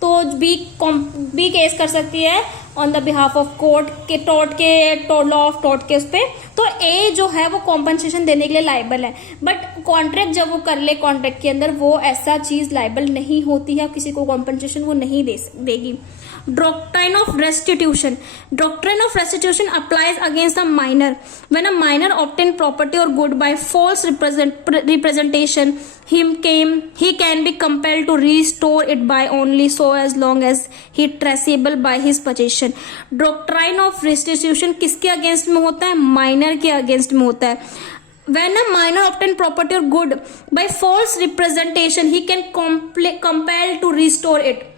तो बी केस कर सकती है on the behalf of court के लॉ ऑफ टॉर्ट के उस पे। तो ए जो है वो कॉम्पनसेशन देने के लिए लाइबल है, बट कॉन्ट्रैक्ट जब वो कर ले कॉन्ट्रैक्ट के अंदर वो ऐसा चीज लाइबल नहीं होती है, किसी को कॉम्पनसेशन वो नहीं देगी। Doctrine of restitution. Doctrine of restitution applies against a minor. When a minor obtains property or good by false representation, he can be compelled to restore it by only so as long as he traceable by his possession. Doctrine of restitution किसके against में होता है? Minor के against में होता है। When a minor obtains property or good by false representation, he can compel to restore it.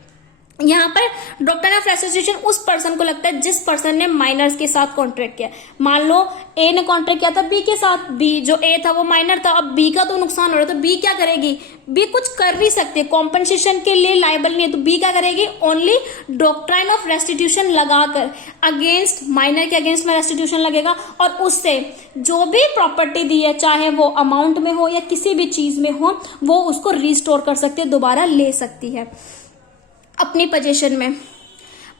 यहाँ पर डॉक्टर ऑफ रेस्टिट्यूशन उस पर्सन को लगता है जिस पर्सन ने माइनर्स के साथ कॉन्ट्रैक्ट किया। मान लो ए ने कॉन्ट्रैक्ट किया था बी के साथ, बी जो ए था वो माइनर था, अब बी का तो नुकसान हो रहा है, तो बी क्या करेगी? बी कुछ कर नहीं सकती, कॉम्पनसेशन के लिए लाइबल नहीं है, तो बी क्या करेगी? ओनली डॉक्ट्राइन ऑफ रेस्टिट्यूशन लगाकर अगेंस्ट माइनर के अगेंस्ट में रेस्टिट्यूशन लगेगा, और उससे जो भी प्रॉपर्टी दी है, चाहे वो अमाउंट में हो या किसी भी चीज में हो, वो उसको रिस्टोर कर सकती है, दोबारा ले सकती है अपनी पोजीशन में।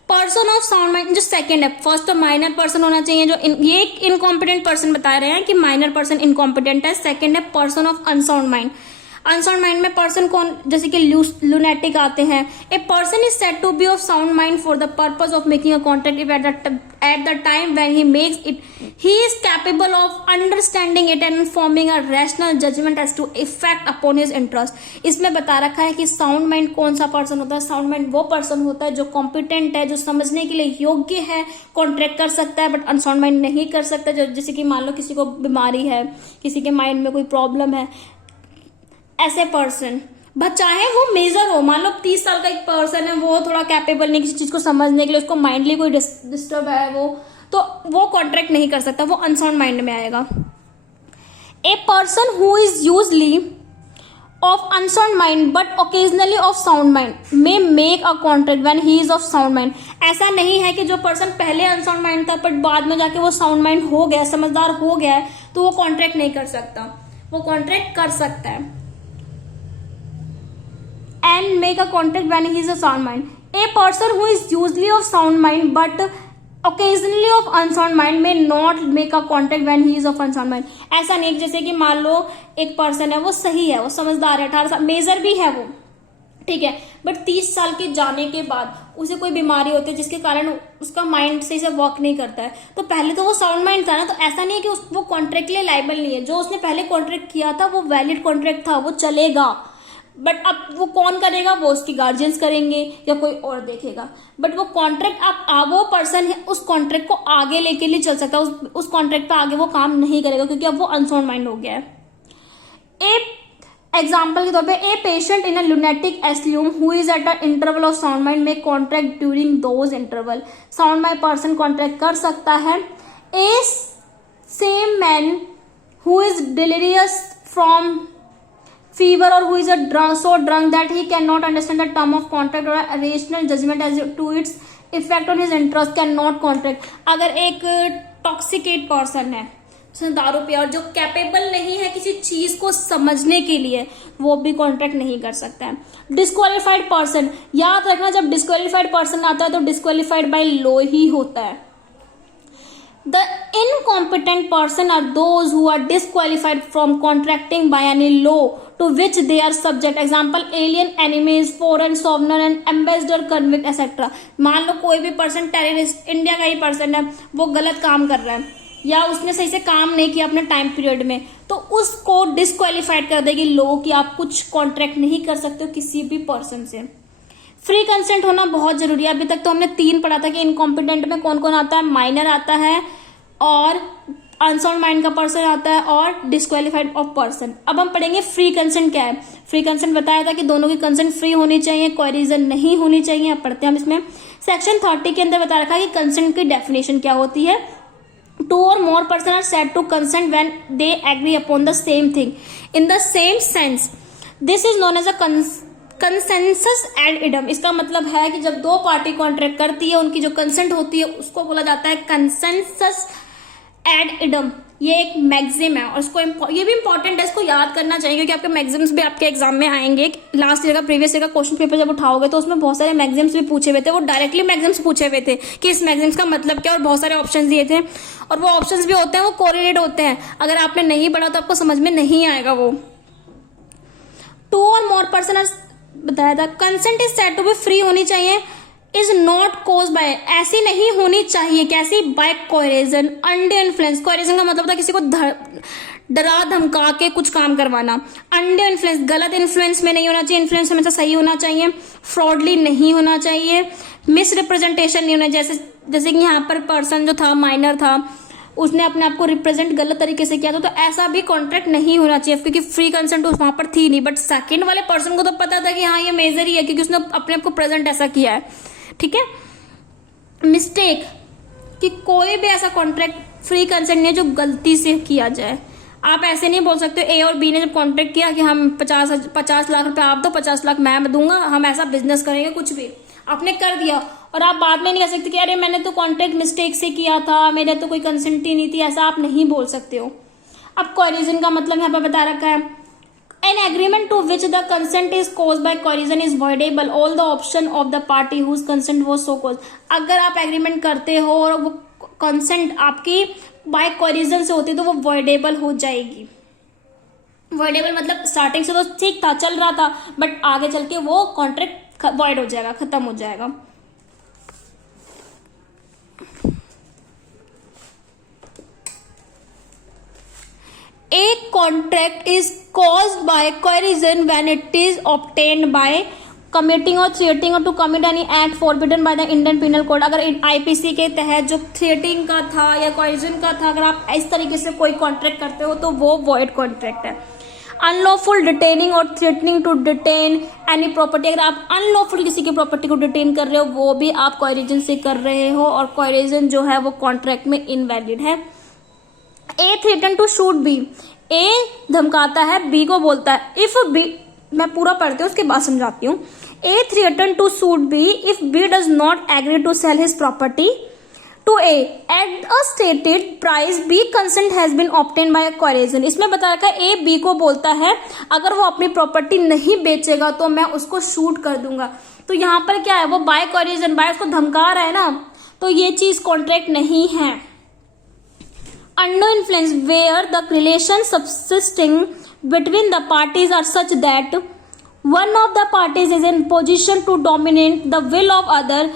पर्सन ऑफ साउंड माइंड जो सेकंड है, फर्स्ट तो माइनर पर्सन होना चाहिए, जो ये इनकॉम्पिटेंट पर्सन बता रहे हैं कि माइनर पर्सन इनकॉम्पिटेंट है। सेकंड है person of unsound mind. Unsound mind में पर्सन कौन, जैसे कि लूनेटिक आते हैं। A person is said to be of sound mind for the purpose of making a contract if at the time when he makes it he is capable of understanding it and forming a rational judgement as to effect upon his interest. इसमें बता रखा है कि sound mind कौन सा person होता है। Sound mind वो पर्सन होता है जो कॉम्पिटेंट है, जो समझने के लिए योग्य है, कॉन्ट्रैक्ट कर सकता है, बट अनसाउंड माइंड नहीं कर सकता। जैसे कि मान लो किसी को बीमारी है, किसी के माइंड में कोई प्रॉब्लम है, ऐसे पर्सन चाहे वो मेजर हो, मान लो 30 साल का एक पर्सन है, वो थोड़ा कैपेबल नहीं किसी चीज को समझने के लिए, उसको माइंडली कोई डिस्टर्ब है तो वो कॉन्ट्रैक्ट नहीं कर सकता, वो अनसाउंड माइंड में आएगा। A person who is usually of unsound mind but occasionally of sound mind may make a contract when he is of sound mind. ऐसा नहीं है कि जो पर्सन पहले अनसाउंड माइंड था बट बाद में जाके वो साउंड माइंड हो गया, समझदार हो गया है, तो वो कॉन्ट्रैक्ट नहीं कर सकता। वो कॉन्ट्रैक्ट कर सकता है। And make a contract when he is a sound mind. A person who is usually of sound mind but occasionally of unsound mind may not make a contract when he is of unsound mind। ऐसा नहीं जैसे कि मान लो एक person है, वो सही है, वो समझदार है, 18 साल मेजर भी है वो, ठीक है, बट 30 साल के जाने के बाद उसे कोई बीमारी होती है जिसके कारण उसका माइंड सही से वर्क नहीं करता है। तो पहले तो वो साउंड माइंड था ना, तो ऐसा नहीं है कि वो कॉन्ट्रैक्ट के लिए लायबल नहीं है। जो उसने पहले कॉन्ट्रैक्ट किया था वो वैलिड कॉन्ट्रैक्ट था, वो चलेगा। बट अब वो कौन करेगा? वो उसके गार्जियंस करेंगे या कोई और देखेगा। बट वो कॉन्ट्रैक्ट आप वो पर्सन है उस कॉन्ट्रैक्ट को आगे लेके लिए चल सकता है, उस कॉन्ट्रैक्ट पे आगे वो काम नहीं करेगा क्योंकि अब वो अनसाउंड माइंड हो गया है। एग्जाम्पल के तौर पे a patient in a lunatic asylum who is at a interval of sound mind may contract during those interval. Sound mind person contract कर सकता है। A same man who is delirious from fever or who is so drunk that he cannot understand the term of contract or a rational judgment as to its effect on his interest cannot contract। अगर एक टॉक्सिकेट person है, उसने दारू पिया और जो capable नहीं है किसी चीज को समझने के लिए, वो भी कॉन्ट्रैक्ट नहीं कर सकता है। डिस्क्वालिफाइड पर्सन, याद रखना जब डिस्क्वालिफाइड पर्सन आता है तो डिस्क्वालिफाइड बाय लॉ ही होता है। The incompetent person are those who are disqualified from contracting by any law to which they are subject। Example, alien, enemies, foreign sovereign and ambassador, convict etc। मान लो कोई भी person terrorist, India का ही person है, वो गलत काम कर रहा है या उसने सही से काम नहीं किया अपने टाइम पीरियड में, तो उसको डिस्क्वालिफाइड कर देगी लॉ कि आप कुछ कॉन्ट्रैक्ट नहीं कर सकते हो किसी भी पर्सन से। फ्री कंसेंट होना बहुत जरूरी है। अभी तक तो हमने 3 पढ़ा था कि इनकॉम्पिटेंट में कौन कौन आता है, माइनर आता है और अनसाउंड माइंड का पर्सन आता है और डिस्क्वालिफाइड ऑफ पर्सन। अब हम पढ़ेंगे फ्री कंसेंट क्या है। फ्री कंसेंट बताया था कि दोनों की कंसेंट फ्री होनी चाहिए, कोई रीजन नहीं होनी चाहिए। अब पढ़ते हैं हम इसमें। सेक्शन 30 के अंदर बता रखा है कि कंसेंट की डेफिनेशन क्या होती है। 2 or more person are said to consent when they agree upon the same thing in the same sense। This is known as a consensus ad idem. इसका मतलब है कि जब 2 पार्टी कॉन्ट्रैक्ट करती है, उनकी जो कंसेंट होती है उसको बोला जाता है कंसेंसस एड इडम। ये एक मैक्सिम है और इसको ये भी इंपॉर्टेंट है, इसको याद करना चाहिए क्योंकि आपके मैक्सिम्स भी आपके एग्जाम में आएंगे। लास्ट ईयर का प्रीवियस ईयर का क्वेश्चन पेपर जब उठाओगे तो उसमें बहुत सारे मैक्सिम्स भी पूछे हुए थे। वो डायरेक्टली मैक्सिम्स पूछे हुए थे कि इस मैक्सिम्स का मतलब क्या, और बहुत सारे ऑप्शंस दिए थे और वो ऑप्शंस भी होते हैं वो कोरिलेट होते हैं। अगर आपने नहीं पढ़ा तो आपको समझ में नहीं आएगा वो। 2 or more person बताया था। Consent is said to be free होनी चाहिए, इज नॉट कोज बाय, ऐसी नहीं होनी चाहिए कैसी, बाय कोएरेजन, अंडर इन्फ्लुएंस। कोएरेजन का मतलब था किसी को डरा धमका के कुछ काम करवाना। अंडर इन्फ्लुएंस, गलत इन्फ्लुएंस में नहीं होना चाहिए, इन्फ्लुएंस हमेशा सही होना चाहिए। फ्रॉडली नहीं होना चाहिए। मिस रिप्रेजेंटेशन नहीं होना, जैसे कि यहाँ पर पर्सन जो था माइनर था, उसने अपने आप को रिप्रेजेंट गलत तरीके से किया था, तो ऐसा भी कॉन्ट्रैक्ट नहीं होना चाहिए क्योंकि फ्री कंसेंट वहां पर थी नहीं। बट सेकंड वाले पर्सन को तो पता था कि हाँ ये मेजर ही है क्योंकि उसने अपने आप को प्रेजेंट ऐसा किया है, ठीक है। मिस्टेक, कि कोई भी ऐसा कॉन्ट्रैक्ट फ्री कंसेंट नहीं है जो गलती से किया जाए। आप ऐसे नहीं बोल सकते ए और बी ने जब कॉन्ट्रैक्ट किया कि हम 50 लाख रुपए आप दो, 50 लाख मैं दूंगा, हम ऐसा बिजनेस करेंगे, कुछ भी आपने कर दिया और आप बाद में नहीं कह सकते कि अरे मैंने तो कॉन्ट्रैक्ट मिस्टेक से किया था, मेरे तो कोई कंसेंट ही नहीं थी, ऐसा आप नहीं बोल सकते हो। अब कोएरिजन का मतलब यहाँ पर बता रखा है, an agreement to which the consent is caused by coercion is voidable all the option of the party whose consent was so caused. अगर आप एग्रीमेंट करते हो और वो कंसेंट आपकी बाय कोएरिजन से होती है तो वो वॉइडेबल हो जाएगी। वॉइडेबल मतलब स्टार्टिंग से तो ठीक था, चल रहा था, बट आगे चल के वो कॉन्ट्रैक्ट वॉइड हो जाएगा, खत्म हो जाएगा। A contract is caused by coercion when it is obtained by committing or threatening or to commit any act forbidden by the Indian Penal Code। अगर IPC के तहत जो थ्रेटिंग का था या coercion का था, अगर आप इस तरीके से कोई कॉन्ट्रैक्ट करते हो तो वो void कॉन्ट्रैक्ट है। अनलॉफुल डिटेनिंग और threatening to detain any property, अगर आप अनलॉफुल किसी की प्रॉपर्टी को डिटेन कर रहे हो वो भी आप कोएरिजन से कर रहे हो और कोएरिजन जो है वो कॉन्ट्रैक्ट में इनवैलिड है। ए थ्रेटन टू शूट बी, ए धमकाता है, बी को बोलता है इफ बी, मैं पूरा पढ़ती हूँ उसके बाद समझाती हूँ। A threaten to shoot B if B does not agree to sell his property to A at a stated price B consent has been obtain by coercion. इसमें बता रखा है ए बी को बोलता है अगर वो अपनी प्रॉपर्टी नहीं बेचेगा तो मैं उसको शूट कर दूंगा। तो यहाँ पर क्या है, वो बाय कोरिजन, बाय उसको धमका रहा है ना, तो ये चीज कॉन्ट्रैक्ट नहीं है। Under influence where the relation subsisting between the parties are such that one of the parties is in position to dominate the will of other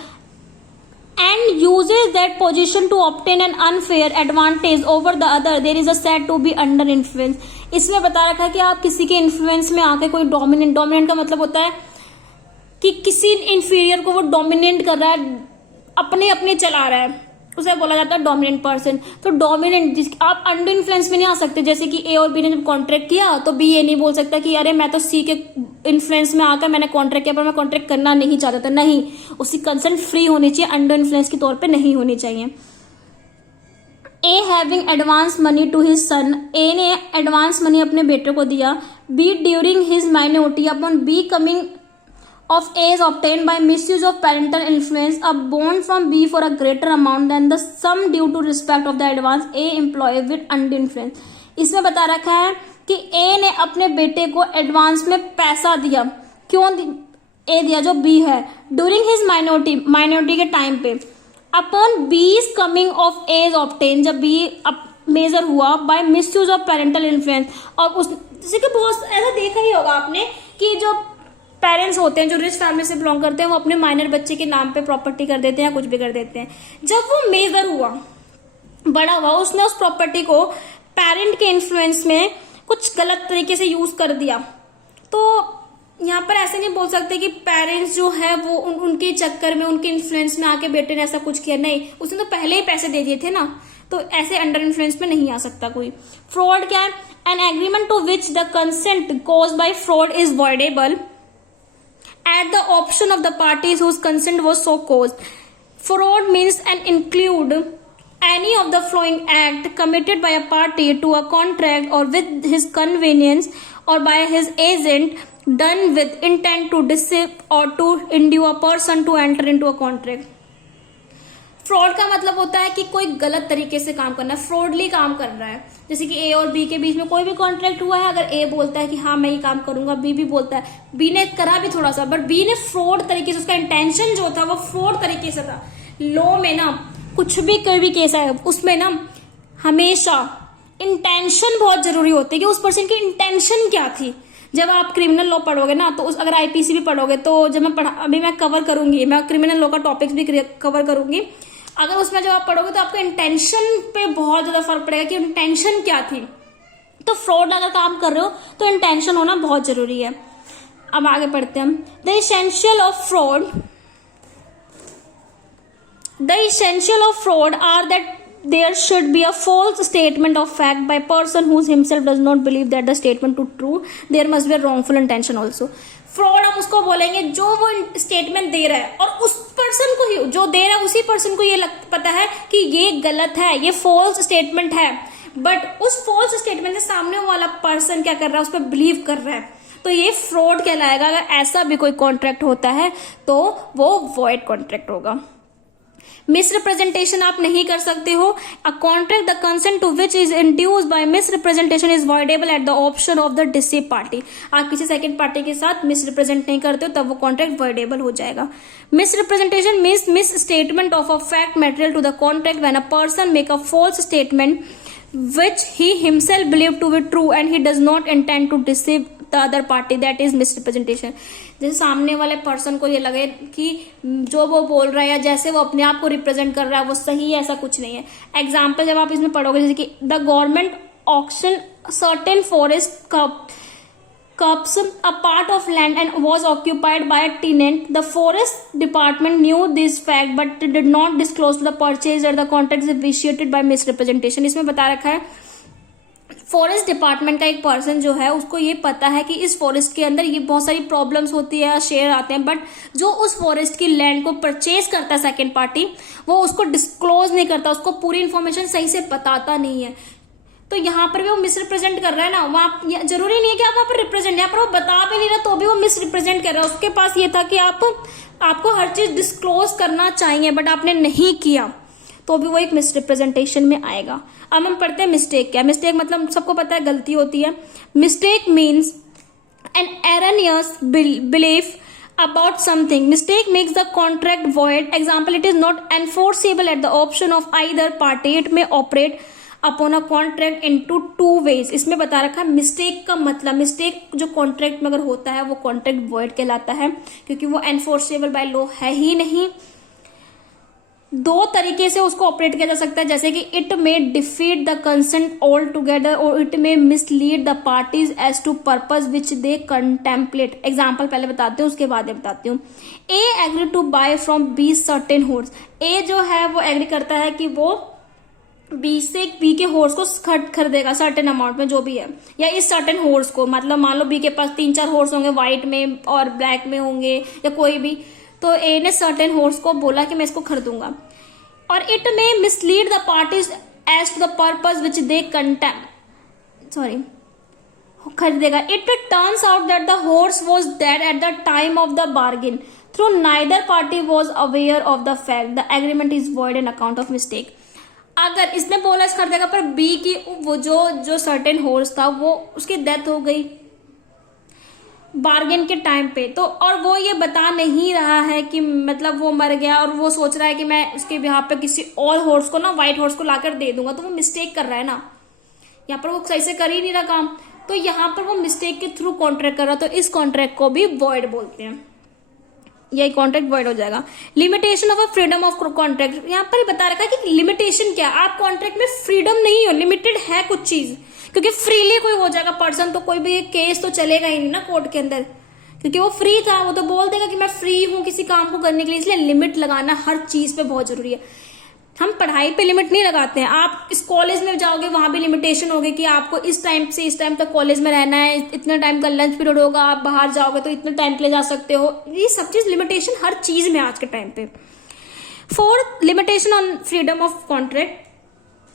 and uses that position to obtain an unfair advantage over the other, there is a said to be under influence। इसमें बता रखा है कि आप किसी के influence में आके कोई डोमिनेंट का मतलब होता है कि किसी इंफीरियर को वो डोमिनेट कर रहा है, अपने चला रहा है, उसे बोला जाता है डोमिनेंट पर्सन। तो डोमिनेंट, आप अंडर इन्फ्लुएंस में नहीं आ सकते। जैसे कि ए और बी ने जब कॉन्ट्रैक्ट किया तो बी ये नहीं बोल सकता कि अरे मैं तो सी के इन्फ्लुएंस में आकर मैंने कॉन्ट्रैक्ट किया पर मैं कॉन्ट्रैक्ट करना नहीं चाहता था। नहीं, उसकी कंसेंट फ्री होनी चाहिए, अंडर इन्फ्लुएंस के तौर पे नहीं होनी चाहिए। A having advance money to his son, A ने एडवांस मनी अपने बेटे को दिया। B during his minority upon B coming of A is obtained by misuse of parental influence, a bond from B for a greater amount than the sum due to respect of the advance A employee with undue influence। इसमें बता रखा है कि A ने अपने बेटे को advance में पैसा दिया। क्यों A दिया? जो B है, ड्यूरिंग हिज माइनॉरिटी के टाइम पे। अपॉन B is coming of A is obtained, जब B मेजर हुआ by misuse of parental influence. और उस जैसे कि बहुत ऐसा देखा ही होगा आपने कि जो पेरेंट्स होते हैं जो रिच फैमिली से बिलोंग करते हैं वो अपने माइनर बच्चे के नाम पे प्रॉपर्टी कर देते हैं या कुछ भी कर देते हैं। जब वो मेजर हुआ, बड़ा हुआ, उसने उस प्रॉपर्टी को पेरेंट के इन्फ्लुएंस में कुछ गलत तरीके से यूज कर दिया। तो यहाँ पर ऐसे नहीं बोल सकते कि पेरेंट्स जो है वो उनके चक्कर में, उनके इन्फ्लुएंस में आके बेटे ने ऐसा कुछ किया। नहीं, उसने तो पहले ही पैसे दे दिए थे ना, तो ऐसे अंडर इन्फ्लुएंस में नहीं आ सकता कोई। फ्रॉड क्या है? An agreement to which the consent caused by fraud is voidable at the option of the parties whose consent was so caused। Fraud means and include any of the following act committed by a party to a contract or with his convenience or by his agent done with intent to deceive or to induce a person to enter into a contract। Fraud का मतलब होता है कि कोई गलत तरीके से काम करना है, फ्रॉडली काम कर रहा है। जैसे कि ए और बी के बीच में कोई भी कॉन्ट्रैक्ट हुआ है, अगर ए बोलता है कि हाँ मैं ये काम करूंगा, बी भी बोलता है, बी ने करा भी थोड़ा सा, बट बी ने फ्रॉड तरीके से, उसका इंटेंशन जो था वो फ्रॉड तरीके से था। लॉ में ना कुछ भी कोई भी केस है उसमें ना हमेशा इंटेंशन बहुत जरूरी होती है कि उस पर्सन की इंटेंशन क्या थी। जब आप क्रिमिनल लॉ पढ़ोगे ना, तो अगर आईपीसी भी पढ़ोगे, तो जब अभी मैं कवर करूंगी, मैं क्रिमिनल लॉ का टॉपिक्स भी कवर करूंगी, अगर उसमें जब आप पढ़ोगे तो आपको इंटेंशन पे बहुत ज्यादा फर्क पड़ेगा कि इंटेंशन क्या थी। तो फ्रॉड अगर काम कर रहे हो तो इंटेंशन होना बहुत जरूरी है। अब आगे पढ़ते हैं हम। The essential of fraud are that there should be a false statement of fact by person who himself does not believe that the statement to true, there must be a wrongful intention also। Fraud हम उसको बोलेंगे जो वो statement दे रहा है और उस person को ही, जो दे रहा है उसी पर्सन को ये पता है कि ये गलत है, ये फॉल्स स्टेटमेंट है, बट उस फॉल्स स्टेटमेंट से सामने वाला पर्सन क्या कर रहा है, उस पर बिलीव कर रहा है, तो ये फ्रॉड कहलाएगा। अगर ऐसा भी कोई कॉन्ट्रैक्ट होता है तो वो वॉइड कॉन्ट्रैक्ट होगा। मिसरिप्रेजेंटेशन आप नहीं कर सकते हो। A contract the consent to which is induced by misrepresentation is voidable at the option of the deceive party. आप किसी सेकंड पार्टी के साथ मिसरिप्रेजेंट नहीं करते हो तब वो कॉन्ट्रैक्ट वॉइडेबल हो जाएगा। Misrepresentation means misstatement of a fact material to the contract when a person make a false statement which he himself believed to be true and he does not intend to deceive the other party, that is misrepresentation। जैसे सामने वाले person को ये लगे कि जो वो बोल रहा है या जैसे वो अपने आप को रिप्रेजेंट कर रहा है वो सही है, ऐसा कुछ नहीं है। एग्जाम्पल जब आप इसमें पढ़ोगे, जैसे कि the government auction certain forest cups a part of land and was occupied by a tenant. The forest department knew this fact but did not disclose to the purchaser the contract is vitiated by misrepresentation। इसमें बता रखा है forest department का एक person जो है उसको ये पता है कि इस फॉरेस्ट के अंदर ये बहुत सारी प्रॉब्लम्स होती है, शेयर आते हैं, बट जो उस फॉरेस्ट की लैंड को परचेज करता है सेकेंड पार्टी, वो उसको डिस्क्लोज नहीं करता, उसको पूरी इन्फॉर्मेशन सही से बताता नहीं है। तो यहाँ पर भी वो मिसरिप्रेजेंट कर रहा है ना, वहां जरूरी नहीं है कि आप वहां पर रिप्रेजेंट, यहाँ पर वो बता भी नहीं रहा तो भी वो मिसरिप्रेजेंट कर रहा है। उसके पास ये था कि आपको हर चीज डिस्क्लोज करना चाहिए बट आपने नहीं किया, तो भी वो एक मिसरिप्रेजेंटेशन में आएगा। अब हम पढ़ते हैं मिस्टेक क्या। मिस्टेक मतलब सबको पता है गलती होती है। Mistake means an erroneous belief about something. Mistake makes the contract void. Example, it is not enforceable at the option of either party. It may operate upon a contract into two ways. इसमें बता रखा है mistake का मतलब, mistake जो contract में अगर होता है वो कॉन्ट्रैक्ट void कहलाता है, क्योंकि वो enforceable by law है ही नहीं। दो तरीके से उसको ऑपरेट किया जा सकता है, जैसे कि it may defeat the consent all together or it may mislead the parties as to purpose which they contemplate. Example पहले बताती हूँ, उसके बाद ये बताती हूँ। A agree to buy from B certain horse. A जो है वो एग्री करता है कि वो बी से बी के हॉर्स को खरीदेगा सर्टेन अमाउंट में, जो भी है, या इस सर्टेन हॉर्स को, मतलब मान लो बी के पास 3-4 हॉर्स होंगे, व्हाइट में और ब्लैक में होंगे या कोई भी, तो ए ने सर्टेन हॉर्स को बोला कि मैं इसको खरीदूंगा। Or it may mislead the parties as to the purpose which they खरीदेगा। It turns out that the horse was dead at the time of the bargain through neither party was aware of the fact the agreement is void in account of mistake. अगर इसने बोला इस खरीदेगा पर B की वो जो certain horse था वो उसकी डेथ हो गई बार्गेन के टाइम पे, तो और वो ये बता नहीं रहा है कि मतलब वो मर गया और वो सोच रहा है कि मैं उसके बिहाफ पे किसी और हॉर्स को ना, व्हाइट हॉर्स को लाकर दे दूंगा, तो वो मिस्टेक कर रहा है ना, यहाँ पर वो सही से कर ही नहीं रहा काम, तो यहाँ पर वो मिस्टेक के थ्रू कॉन्ट्रैक्ट कर रहा, तो इस कॉन्ट्रैक्ट को भी वॉइड बोलते हैं, यही कॉन्ट्रैक्ट वॉइड हो जाएगा। Limitation of a freedom of contract, यहाँ पर बता रखा है कि लिमिटेशन क्या, आप कॉन्ट्रैक्ट में फ्रीडम नहीं हो, लिमिटेड है कुछ चीज, क्योंकि फ्रीली कोई हो जाएगा पर्सन तो कोई भी केस तो चलेगा ही नहीं ना कोर्ट के अंदर, क्योंकि वो फ्री था, वो तो बोल देगा कि मैं फ्री हूं किसी काम को करने के लिए। इसलिए लिमिट लगाना हर चीज पे बहुत जरूरी है। हम पढ़ाई पे लिमिट नहीं लगाते हैं, आप इस कॉलेज में जाओगे वहां भी लिमिटेशन होगी कि आपको इस टाइम से इस टाइम तक कॉलेज में रहना है, इतने टाइम का लंच पीरियड होगा, आप बाहर जाओगे तो इतने टाइम के लिए जा सकते हो, ये सब चीज लिमिटेशन हर चीज में आज के टाइम पे। Fourth, limitation on freedom of contract.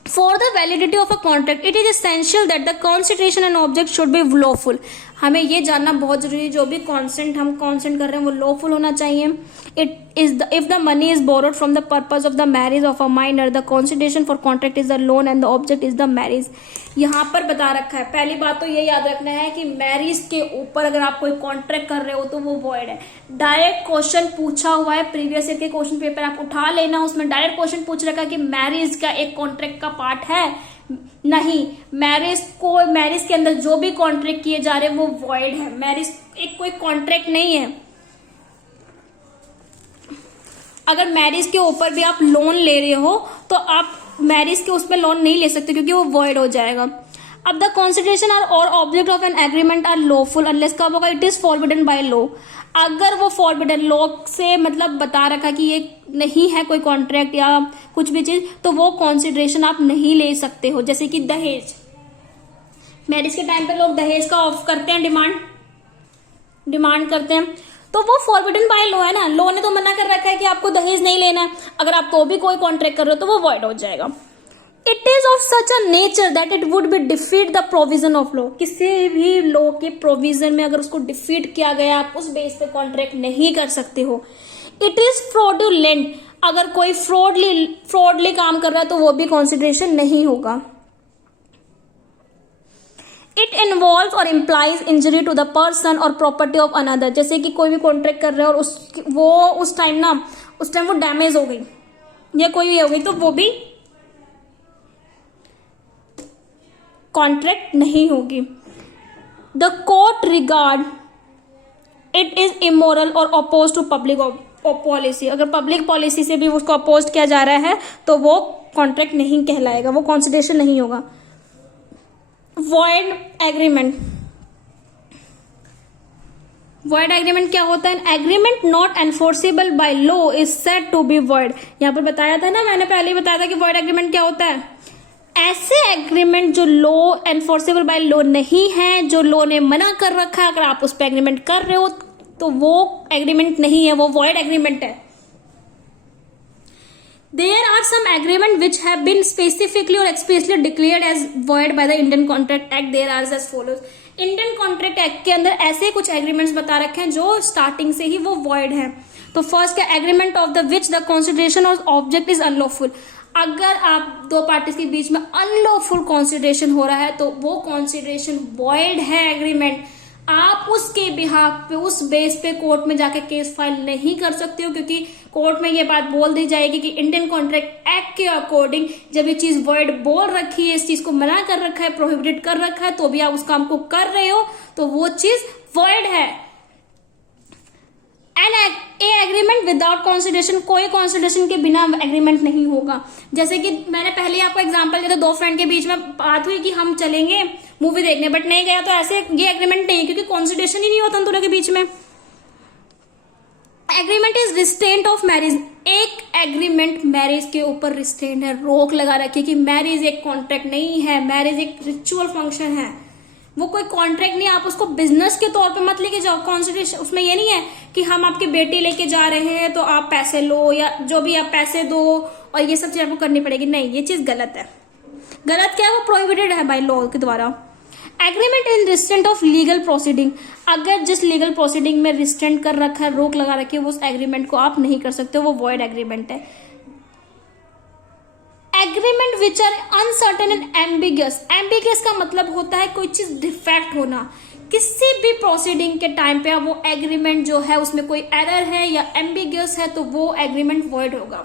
For the validity of a contract, it is essential that the consideration and object should be lawful. हमें ये जानना बहुत जरूरी है, जो भी कॉन्सेंट हम कॉन्सेंट कर रहे हैं वो लॉफुल होना चाहिए। If the money is borrowed from the purpose of the marriage of a minor, the consideration for contract is the loan and the object is the marriage. यहाँ पर बता रखा है, पहली बात तो ये याद रखना है कि मैरिज के ऊपर अगर आप कोई कॉन्ट्रैक्ट कर रहे हो तो वो वॉइड है। डायरेक्ट क्वेश्चन पूछा हुआ है, प्रीवियस ईयर के क्वेश्चन पेपर आप उठा लेना, उसमें डायरेक्ट क्वेश्चन पूछ रखा है कि मैरिज का एक कॉन्ट्रैक्ट का पार्ट है, नहीं, मैरिज के अंदर जो भी कॉन्ट्रैक्ट किए जा रहे हैं वो वॉइड है, मैरिज एक कोई कॉन्ट्रैक्ट नहीं है। अगर मैरिज के ऊपर भी आप लोन ले रहे हो तो आप मैरिज के उसमें लोन नहीं ले सकते क्योंकि वो वॉइड हो जाएगा। अब द कंसिडरेशन आर और object of an agreement are lawful unless कब होगा, it is forbidden by law. अगर वो फॉरबिडन लॉ से मतलब बता रखा कि ये नहीं है कोई कॉन्ट्रैक्ट या कुछ भी चीज, तो वो कंसिडरेशन आप नहीं ले सकते हो। जैसे कि दहेज, मैरिज के टाइम पे लोग दहेज का ऑफ करते हैं, डिमांड करते हैं, तो वो फॉरबिडन बाय लॉ है ना, लॉ ने तो मना कर रखा है कि आपको दहेज नहीं लेना है। अगर आप तो भी कोई कॉन्ट्रैक्ट कर रहे हो तो वो वॉइड हो जाएगा। It is of such a nature that it would be defeat the provision of law. किसी भी लॉ के प्रोविजन में अगर उसको डिफीट किया गया, आप उस बेस पे कॉन्ट्रैक्ट नहीं कर सकते हो। इट इज फ्रॉडुलेंट, अगर कोई फ्रॉडली काम कर रहा है तो वो भी कंसिडरेशन नहीं होगा। इट इन्वॉल्व और implies injury to the person और प्रॉपर्टी ऑफ अनदर। जैसे कि कोई भी कॉन्ट्रैक्ट कर रहे हैं और उस टाइम वो डैमेज हो गई या कोई भी हो गई, तो वो भी कॉन्ट्रैक्ट नहीं होगी। The court regard it is immoral और अपोज टू पब्लिक पॉलिसी। अगर पब्लिक पॉलिसी से भी उसको अपोज किया जा रहा है तो वो कॉन्ट्रैक्ट नहीं कहलाएगा, वो कंसिडरेशन नहीं होगा। वॉइड एग्रीमेंट, वॉइड एग्रीमेंट क्या होता है? Agreement not enforceable by law is said to be void. यहां पर बताया था ना, मैंने पहले ही बताया था कि वॉइड एग्रीमेंट क्या होता है। ऐसे एग्रीमेंट जो लॉ एनफोर्सेबल बाय लॉ नहीं है, जो लॉ ने मना कर रखा है, अगर आप उस पर एग्रीमेंट कर रहे हो तो वो एग्रीमेंट नहीं है, वो वॉइड एग्रीमेंट है। There are some agreement which have been specifically or explicitly declared as void by the Indian Contract Act. There are as follows. Indian Contract Act के अंदर ऐसे कुछ agreements बता रखे हैं जो starting से ही वो void है। तो फर्स्ट क्या, agreement of the which the consideration or object is unlawful। अगर आप दो पार्टीज के बीच में अनलॉफुल कंसिडरेशन हो रहा है तो वो कंसिडरेशन वॉइड है एग्रीमेंट। आप उसके बिहाफ पे, उस बेस पे कोर्ट में जाके केस फाइल नहीं कर सकते हो, क्योंकि कोर्ट में ये बात बोल दी जाएगी कि इंडियन कॉन्ट्रैक्ट एक्ट के अकॉर्डिंग जब ये चीज वर्ड बोल रखी है, इस चीज को मना कर रखा है, प्रोहिबिटेड कर रखा है, तो भी आप उस काम को कर रहे हो तो वो चीज वर्ड है। ए एग्रीमेंट विदाउट कॉन्सिडरेशन, कोई कॉन्सिडरेशन के बिना एग्रीमेंट नहीं होगा। जैसे कि मैंने पहले ही आपको एग्जांपल दिया था, दो फ्रेंड के बीच में बात हुई कि हम चलेंगे मूवी देखने, बट नहीं गया, तो ऐसे ये एग्रीमेंट नहीं है, क्योंकि कॉन्सिडरेशन ही नहीं होता उन दोनों के बीच में। Agreement is restraint of marriage, एक एग्रीमेंट मैरिज के ऊपर रिस्ट्रेंट है, रोक लगा रखी है कि मैरिज एक कॉन्ट्रैक्ट नहीं है, मैरिज एक रिचुअल फंक्शन है, वो कोई कॉन्ट्रैक्ट नहीं। आप उसको बिजनेस के तौर पे मत लेके जाओ। कॉन्सिडरेशन उसमें ये नहीं है कि हम आपकी बेटी लेके जा रहे हैं तो आप पैसे लो, या जो भी आप पैसे दो और ये सब चीज आपको करनी पड़ेगी, नहीं, ये चीज गलत है। गलत क्या है, वो प्रोहिबिटेड है बाय लॉ के द्वारा। Agreement in restraint of legal proceeding, अगर जिस लीगल प्रोसीडिंग में रिस्ट्रेंट कर रखा है, रोक लगा रखी है, वो उस एग्रीमेंट को आप नहीं कर सकते, वो वॉइड एग्रीमेंट है। Agreement which are uncertain and ambiguous, ambiguous का मतलब होता है कोई चीज डिफेक्ट होना। किसी भी प्रोसीडिंग के टाइम पे वो एग्रीमेंट जो है उसमें कोई एरर है या एम्बिगियस है तो वो एग्रीमेंट वॉइड होगा।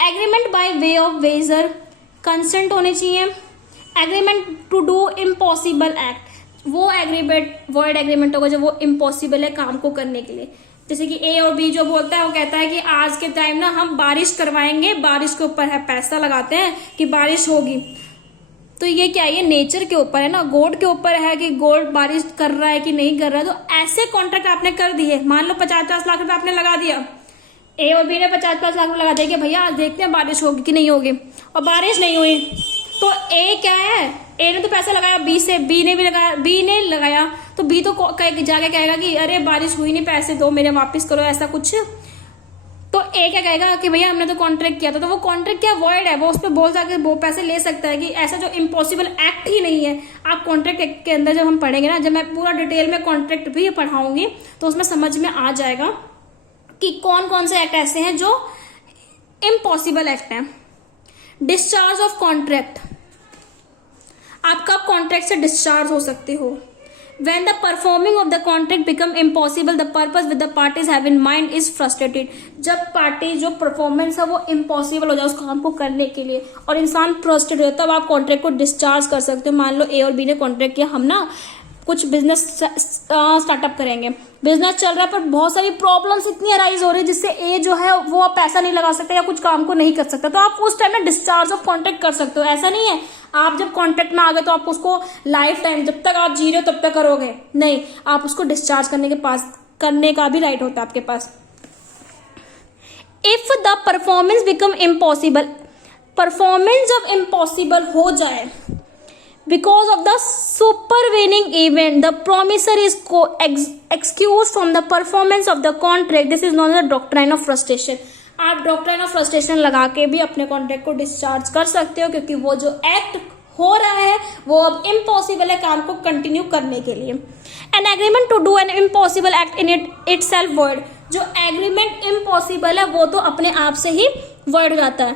Agreement by way of wager, consent होने चाहिए। Agreement to do impossible act, वो एग्रीमेंट वॉइड एग्रीमेंट होगा जब वो इम्पॉसिबल है काम को करने के लिए। जैसे कि ए और बी जो बोलता है, वो कहता है कि आज के टाइम ना हम बारिश करवाएंगे, बारिश के ऊपर है पैसा लगाते हैं कि बारिश होगी, तो ये क्या है, ये नेचर के ऊपर है ना, गॉड के ऊपर है कि गॉड बारिश कर रहा है कि नहीं कर रहा है। तो ऐसे कॉन्ट्रैक्ट आपने कर दिए, मान लो 50-50 लाख रुपए आपने लगा दिया, ए और बी ने 50-50 लाख रुपए लगा दिया कि भैया आज देखते हैं बारिश होगी कि नहीं होगी, और बारिश नहीं हुई, तो ए क्या है, ए ने तो पैसा लगाया बी से, बी ने भी लगाया, बी ने लगाया, तो बी तो जाके कहेगा कि अरे बारिश हुई नहीं, पैसे दो मेरे, वापस करो, ऐसा कुछ। तो ए क्या कहेगा कि भैया हमने तो कॉन्ट्रैक्ट किया था, तो वो कॉन्ट्रैक्ट क्या, वॉइड है, वो उस पर बोल सकते वो पैसे ले सकता है कि ऐसा जो इम्पॉसिबल एक्ट ही नहीं है। आप कॉन्ट्रैक्ट के अंदर जब हम पढ़ेंगे ना, जब मैं पूरा डिटेल में कॉन्ट्रैक्ट भी पढ़ाऊंगी तो उसमें समझ में आ जाएगा कि कौन कौन से एक्ट ऐसे हैं जो इम्पॉसिबल एक्ट है। डिस्चार्ज ऑफ कॉन्ट्रैक्ट, आप कब कॉन्ट्रैक्ट से डिस्चार्ज हो सकते हो? When the performing of the contract become impossible, the purpose with the parties have in mind is frustrated. जब पार्टी जो परफॉर्मेंस है वो इम्पॉसिबल हो जाए उस काम को करने के लिए और इंसान फ्रस्ट्रेटेड हो, तब आप कॉन्ट्रैक्ट को डिस्चार्ज कर सकते हो। मान लो ए और बी ने कॉन्ट्रैक्ट किया, हम ना कुछ बिजनेस स्टार्टअप करेंगे, बिजनेस चल रहा है पर बहुत सारी प्रॉब्लम्स इतनी अराइज हो रही है जिससे ए जो है वो आप पैसा नहीं लगा सकता या कुछ काम को नहीं कर सकता, तो आप उस टाइम में डिस्चार्ज ऑफ कॉन्ट्रैक्ट कर सकते हो। ऐसा नहीं है आप जब कॉन्ट्रैक्ट में आ गए तो आप उसको लाइफ टाइम जब तक आप जी रहे हो तब तक करोगे, नहीं, आप उसको डिस्चार्ज करने का भी राइट होता है आपके पास। If the performance become impossible, performance जब इम्पॉसिबल हो जाए because of the supervening event, the promisor is excused from the performance of the contract. This is known as the doctrine of frustration. आप doctrine of frustration लगा के भी अपने contract को discharge कर सकते हो, क्योंकि वो जो एक्ट हो रहा है वो अब इम्पॉसिबल है काम को कंटिन्यू करने के लिए। An agreement to do an impossible act in itself word, जो एग्रीमेंट इम्पॉसिबल है वो तो अपने आप से ही वर्ड जाता है।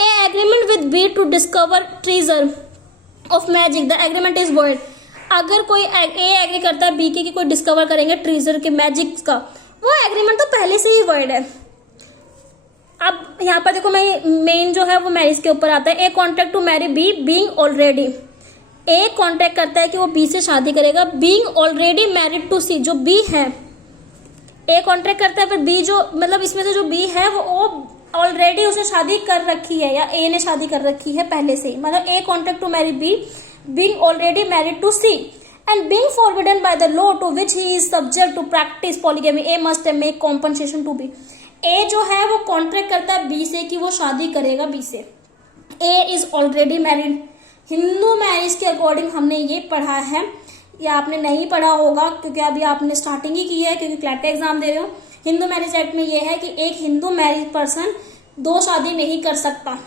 A agreement with B to discover treasure of magic, the agreement is word. अगर कोई ए एग्री करता है बी के कि कोई डिस्कवर करेंगे ट्रेजर के मैजिक का, वो एग्रीमेंट तो पहले से ही वर्ड है। अब यहाँ पर देखो मेन जो है वो मैरिज के ऊपर आता है। A contract to marry B being already, A contract करता है कि वो बी से शादी करेगा being already married to C, जो बी है। ए कॉन्ट्रैक्ट करता है पर बी जो मतलब इसमें से जो बी है वो ऑलरेडी उसने शादी कर रखी है या ए ने शादी कर रखी है पहले से ही, मतलब A contract to marry B being already married to C and being forbidden by the law to which he is subject to practice polygamy, A must make compensation to B. A जो है वो contract करता है B से कि वो शादी करेगा बी से। A is already married. Hindu marriage के अकॉर्डिंग हमने ये पढ़ा है, या आपने नहीं पढ़ा होगा क्योंकि अभी आपने स्टार्टिंग ही की है क्योंकि क्लैट का एग्जाम दे रहे हो। हिंदू मैरिज एक्ट में ये है कि एक हिंदू मैरिज पर्सन दो शादी नहीं कर सकता।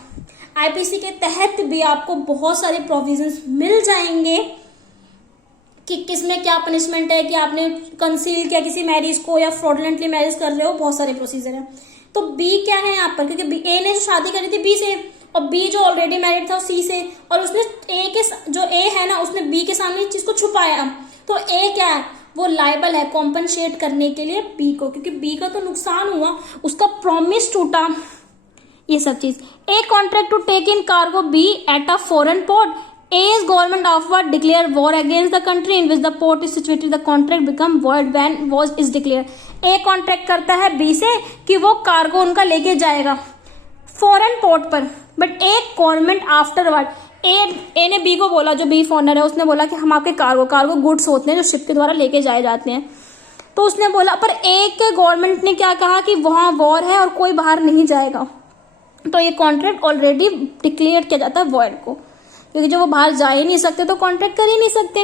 आईपीसी के तहत भी आपको बहुत सारे प्रोविजंस मिल जाएंगे कि किसमें क्या पनिशमेंट है, कि आपने कंसील किया किसी मैरिज को या फ्रॉडलेंटली मैरिज कर रहे हो, बहुत सारे प्रोसीजर है। तो बी क्या है यहाँ पर, क्योंकि ए ने जो शादी करी थी बी से और बी जो ऑलरेडी मैरिड था सी से, और उसने जो ए है ना उसने बी के सामने इस चीज को छुपाया, तो ए क्या है, वो लायबल है कॉम्पनसेट करने के लिए बी को, क्योंकि बी का तो नुकसान हुआ, उसका प्रॉमिस टूटा, ये सब चीज। A contract to take in cargo B at a foreign port, A's government afterward declare war against the country in which the port is situated. The contract become void when war is declared. A contract करता है B से कि वो cargo उनका लेके जाएगा foreign port पर, but A government afterward, ए ने बी को बोला, जो बी फॉरनर है उसने बोला कि हम आपके कार्गो गुड्स होते हैं जो शिप के द्वारा लेके जाए जाते हैं, तो उसने बोला, पर ए के गवर्नमेंट ने क्या कहा कि वहां वॉर है और कोई बाहर नहीं जाएगा, तो ये कॉन्ट्रैक्ट ऑलरेडी डिक्लेयर किया जाता है वॉइड को, क्योंकि जब वो बाहर जा ही नहीं सकते तो कॉन्ट्रैक्ट कर ही नहीं सकते।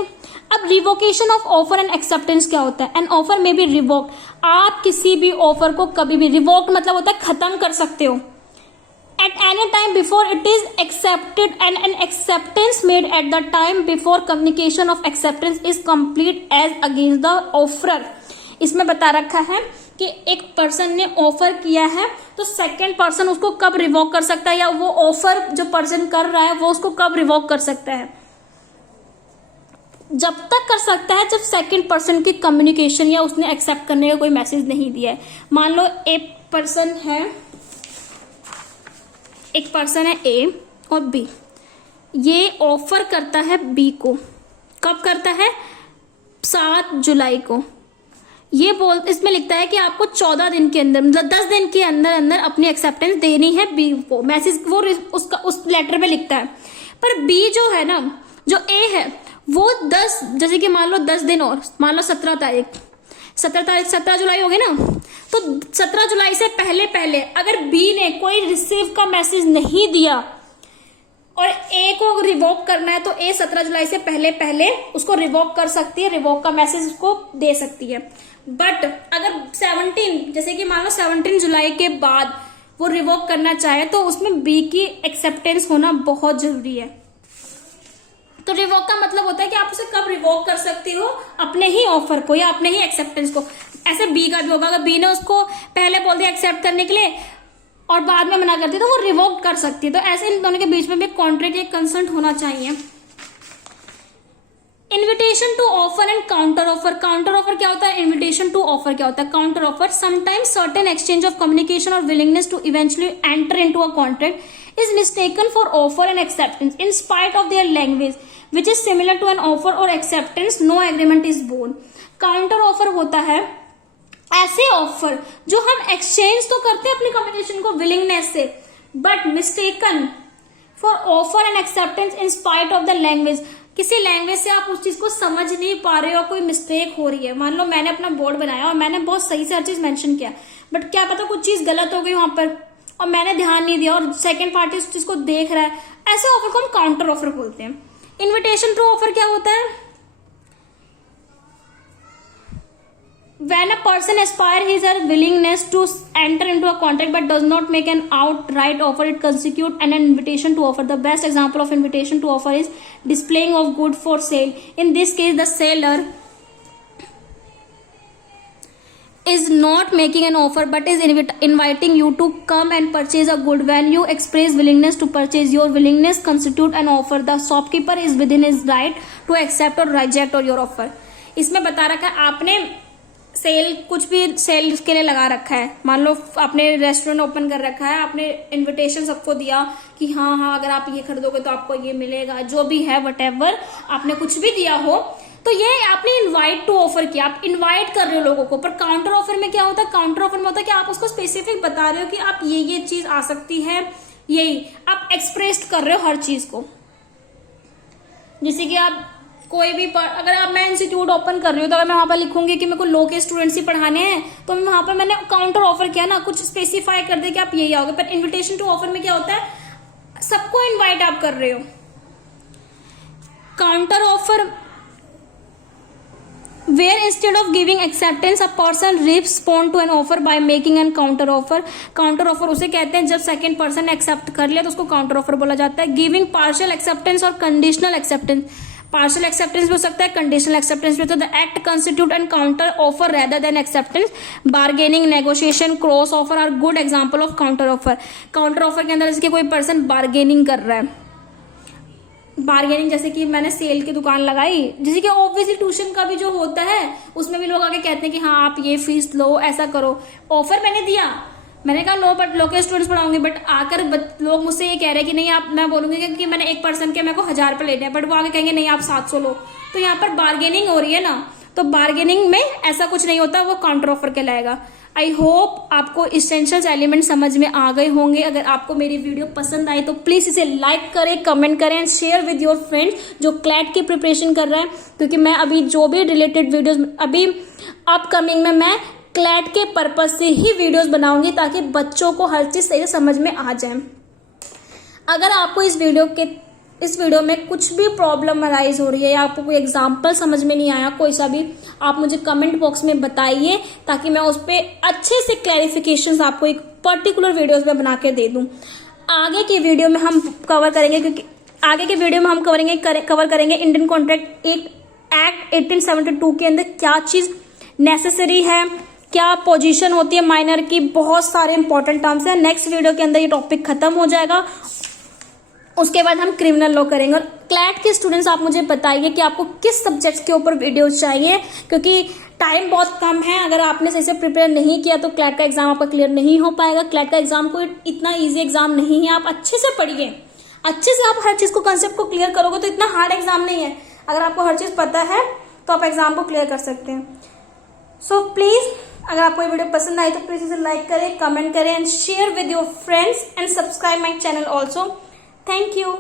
अब revocation of offer and acceptance क्या होता है? एन ऑफर में बी रिवोक, आप किसी भी ऑफर को कभी भी, रिवोक मतलब होता है खत्म कर सकते हो, at any time before it is accepted and an acceptance made at the time before communication of acceptance is complete as against the offeror. इसमें बता रखा है कि एक पर्सन ने ऑफर किया है तो सेकंड पर्सन उसको कब रिवोक कर सकता है, या वो ऑफर जो पर्सन कर रहा है वो उसको कब रिवोक कर सकता है? जब तक कर सकता है जब सेकंड पर्सन की कम्युनिकेशन या उसने एक्सेप्ट करने का कोई मैसेज नहीं दिया है। मान लो एक पर्सन है ए और बी, ये ऑफर करता है बी को, कब करता है? 7 जुलाई को। ये इसमें लिखता है कि आपको 14 दिन के अंदर, मतलब 10 दिन के अंदर अंदर अपनी एक्सेप्टेंस देनी है बी को, मैसेज वो उसका उस लेटर में लिखता है। पर बी जो है ना, जो ए है वो 10, जैसे कि मान लो 10 दिन और, मान लो 17 जुलाई हो गई ना, तो 17 जुलाई से पहले अगर बी ने कोई रिसीव का मैसेज नहीं दिया और ए को रिवोक करना है, तो ए 17 जुलाई से पहले उसको रिवोक कर सकती है, रिवोक का मैसेज उसको दे सकती है। बट अगर 17, जैसे कि मान लो 17 जुलाई के बाद वो रिवोक करना चाहे तो उसमें बी की एक्सेप्टेंस होना बहुत जरूरी है। तो रिवोक का मतलब होता है कि आप उसे कब रिवोक कर सकती हो, अपने ही ऑफर को या अपने ही एक्सेप्टेंस को। ऐसे बी का भी होगा, अगर बी ने उसको पहले बोल दिया एक्सेप्ट करने के लिए और बाद में मना कर दिया तो वो रिवोक कर सकती है। तो ऐसे इन दोनों के बीच में भी कॉन्ट्रैक्ट या कंसेंट होना चाहिए। Invitation to offer and counter offer. Counter offer क्या होता है, इन्विटेशन टू ऑफर क्या होता है? Counter offer sometimes certain exchange of communication और willingness to eventually enter into a contract is mistaken for offer and acceptance in spite of their language which is similar to an offer और acceptance, no agreement is born. Counter offer होता है ऐसे offer जो हम exchange तो करते हैं अपनी कम्युनिकेशन को विलिंगनेस से, but mistaken for offer and acceptance in spite of the language. किसी लैंग्वेज से आप उस चीज को समझ नहीं पा रहे हो, कोई मिस्टेक हो रही है। मान लो मैंने अपना बोर्ड बनाया और मैंने बहुत सही से हर चीज मेंशन किया, बट क्या पता कुछ चीज गलत हो गई वहां पर और मैंने ध्यान नहीं दिया और सेकंड पार्टी उस चीज को देख रहा है, ऐसे ऑफर को हम काउंटर ऑफर बोलते हैं। इन्विटेशन टू ऑफर क्या होता है? When a person aspires his or willingness to enter into a contract but does not make an outright offer, it constitutes an invitation to offer. The best example of invitation to offer is displaying of good for sale. In this case, the seller is not making an offer but is inviting you to come and purchase a good. When you express willingness to purchase, your willingness constitute an offer. The shopkeeper is within his right to accept or reject your offer. इसमें बता रखा है आपने cell, कुछ भी cell के लिए लगा रखा है, मान लो आपने रेस्टोरेंट ओपन कर रखा है, आपने इनविटेशन सबको दिया कि हाँ अगर आप ये खरीदोगे तो आपको ये मिलेगा, जो भी है वटेवर आपने कुछ भी दिया हो, तो ये आपने इनवाइट टू ऑफर किया, आप इनवाइट कर रहे हो लोगों को। पर काउंटर ऑफर में क्या होता है? काउंटर ऑफर में होता है कि आप उसको स्पेसिफिक बता रहे हो कि आप ये चीज आ सकती है, यही आप एक्सप्रेस कर रहे हो हर चीज को। जैसे कि आप कोई भी अगर मैं इंस्टीट्यूट ओपन कर रही हूँ तो अगर मैं वहां पर लिखूंगी कि मेरे को लो के स्टूडेंट्स ही पढ़ाने हैं, तो मैं वहां पर मैंने काउंटर ऑफर किया ना, कुछ स्पेसिफाई कर दे कि आप यही आओगे। पर इनविटेशन टू ऑफर में क्या होता है? सबको इनवाइट आप कर रहे हो। Counter offer where instead of giving acceptance a person respond to an offer by making an counter offer. Counter offer उसे कहते हैं जब सेकंड पर्सन एक्सेप्ट कर लिया तो उसको काउंटर ऑफर बोला जाता है। गिविंग पार्शियल एक्सेप्टेंस और कंडीशनल एक्सेप्टेंस, पार्शियल एक्सेप्टेंस भी हो सकता है, कंडीशनल एक्सेप्टेंस भी होता है। The act constitute and counter offer rather than acceptance, bargaining, negotiation, cross offer are good example of counter offer. Counter offer के अंदर जैसे कि कोई पर्सन बार्गेनिंग कर रहा है, बार्गेनिंग जैसे कि मैंने सेल की दुकान लगाई, जैसे कि ऑब्वियसली ट्यूशन का भी जो होता है उसमें भी लोग आके कहते हैं कि हाँ आप ये फीस लो, ऐसा करो। ऑफर मैंने दिया, मैंने कहा लो, बट लो के स्टूडेंट्स पढ़ाऊंगी, बट आकर लोग मुझसे ये कह रहे हैं कि नहीं आप, मैं बोलूंगी कि मैंने एक पर्सन के मेरे को 1000 रुपये लेने हैं, बट वो आगे कहेंगे नहीं आप 700 लो। तो यहाँ पर बार्गेनिंग हो रही है ना, तो बार्गेनिंग में ऐसा कुछ नहीं होता, वो काउंटर ऑफर कहलाएगा। आई होप आपको इसेंशियल्स एलिमेंट समझ में आ गए होंगे। अगर आपको मेरी वीडियो पसंद आई तो प्लीज इसे लाइक करें, कमेंट करें and share with your friends जो क्लैट की प्रिपरेशन कर रहे हैं, क्योंकि मैं अभी जो भी रिलेटेड वीडियोस अभी अपकमिंग में मैं क्लैट के पर्पज से ही वीडियोस बनाऊंगी ताकि बच्चों को हर चीज सही समझ में आ जाए। अगर आपको इस वीडियो में कुछ भी प्रॉब्लम अराइज हो रही है या आपको कोई एग्जाम्पल समझ में नहीं आया, कोई सा भी, आप मुझे कमेंट बॉक्स में बताइए ताकि मैं उस पर अच्छे से क्लैरिफिकेशंस आपको एक पर्टिकुलर वीडियोस में बना के दे दूं। आगे की वीडियो में हम कवर करेंगे, क्योंकि आगे के वीडियो में हम कवर करेंगे इंडियन कॉन्ट्रैक्ट एक्ट 1872 के अंदर क्या चीज नेसेसरी है, क्या पोजीशन होती है माइनर की, बहुत सारे इंपॉर्टेंट टर्म्स हैं। नेक्स्ट वीडियो के अंदर ये टॉपिक खत्म हो जाएगा, उसके बाद हम क्रिमिनल लॉ करेंगे। और क्लैट के स्टूडेंट्स आप मुझे बताइए कि आपको किस सब्जेक्ट्स के ऊपर वीडियोस चाहिए, क्योंकि टाइम बहुत कम है। अगर आपने सही से प्रिपेयर नहीं किया तो क्लैट का एग्जाम आपका क्लियर नहीं हो पाएगा। क्लैट का एग्जाम कोई इतना ईजी एग्जाम नहीं है, आप अच्छे से पढ़िए, अच्छे से आप हर चीज को, कंसेप्ट को क्लियर करोगे तो इतना हार्ड एग्जाम नहीं है। अगर आपको हर चीज पता है तो आप एग्जाम को क्लियर कर सकते हैं। सो प्लीज, अगर आपको ये वीडियो पसंद आई तो प्लीज इसे लाइक करें, कमेंट करें and share with your friends and subscribe my channel also. Thank you.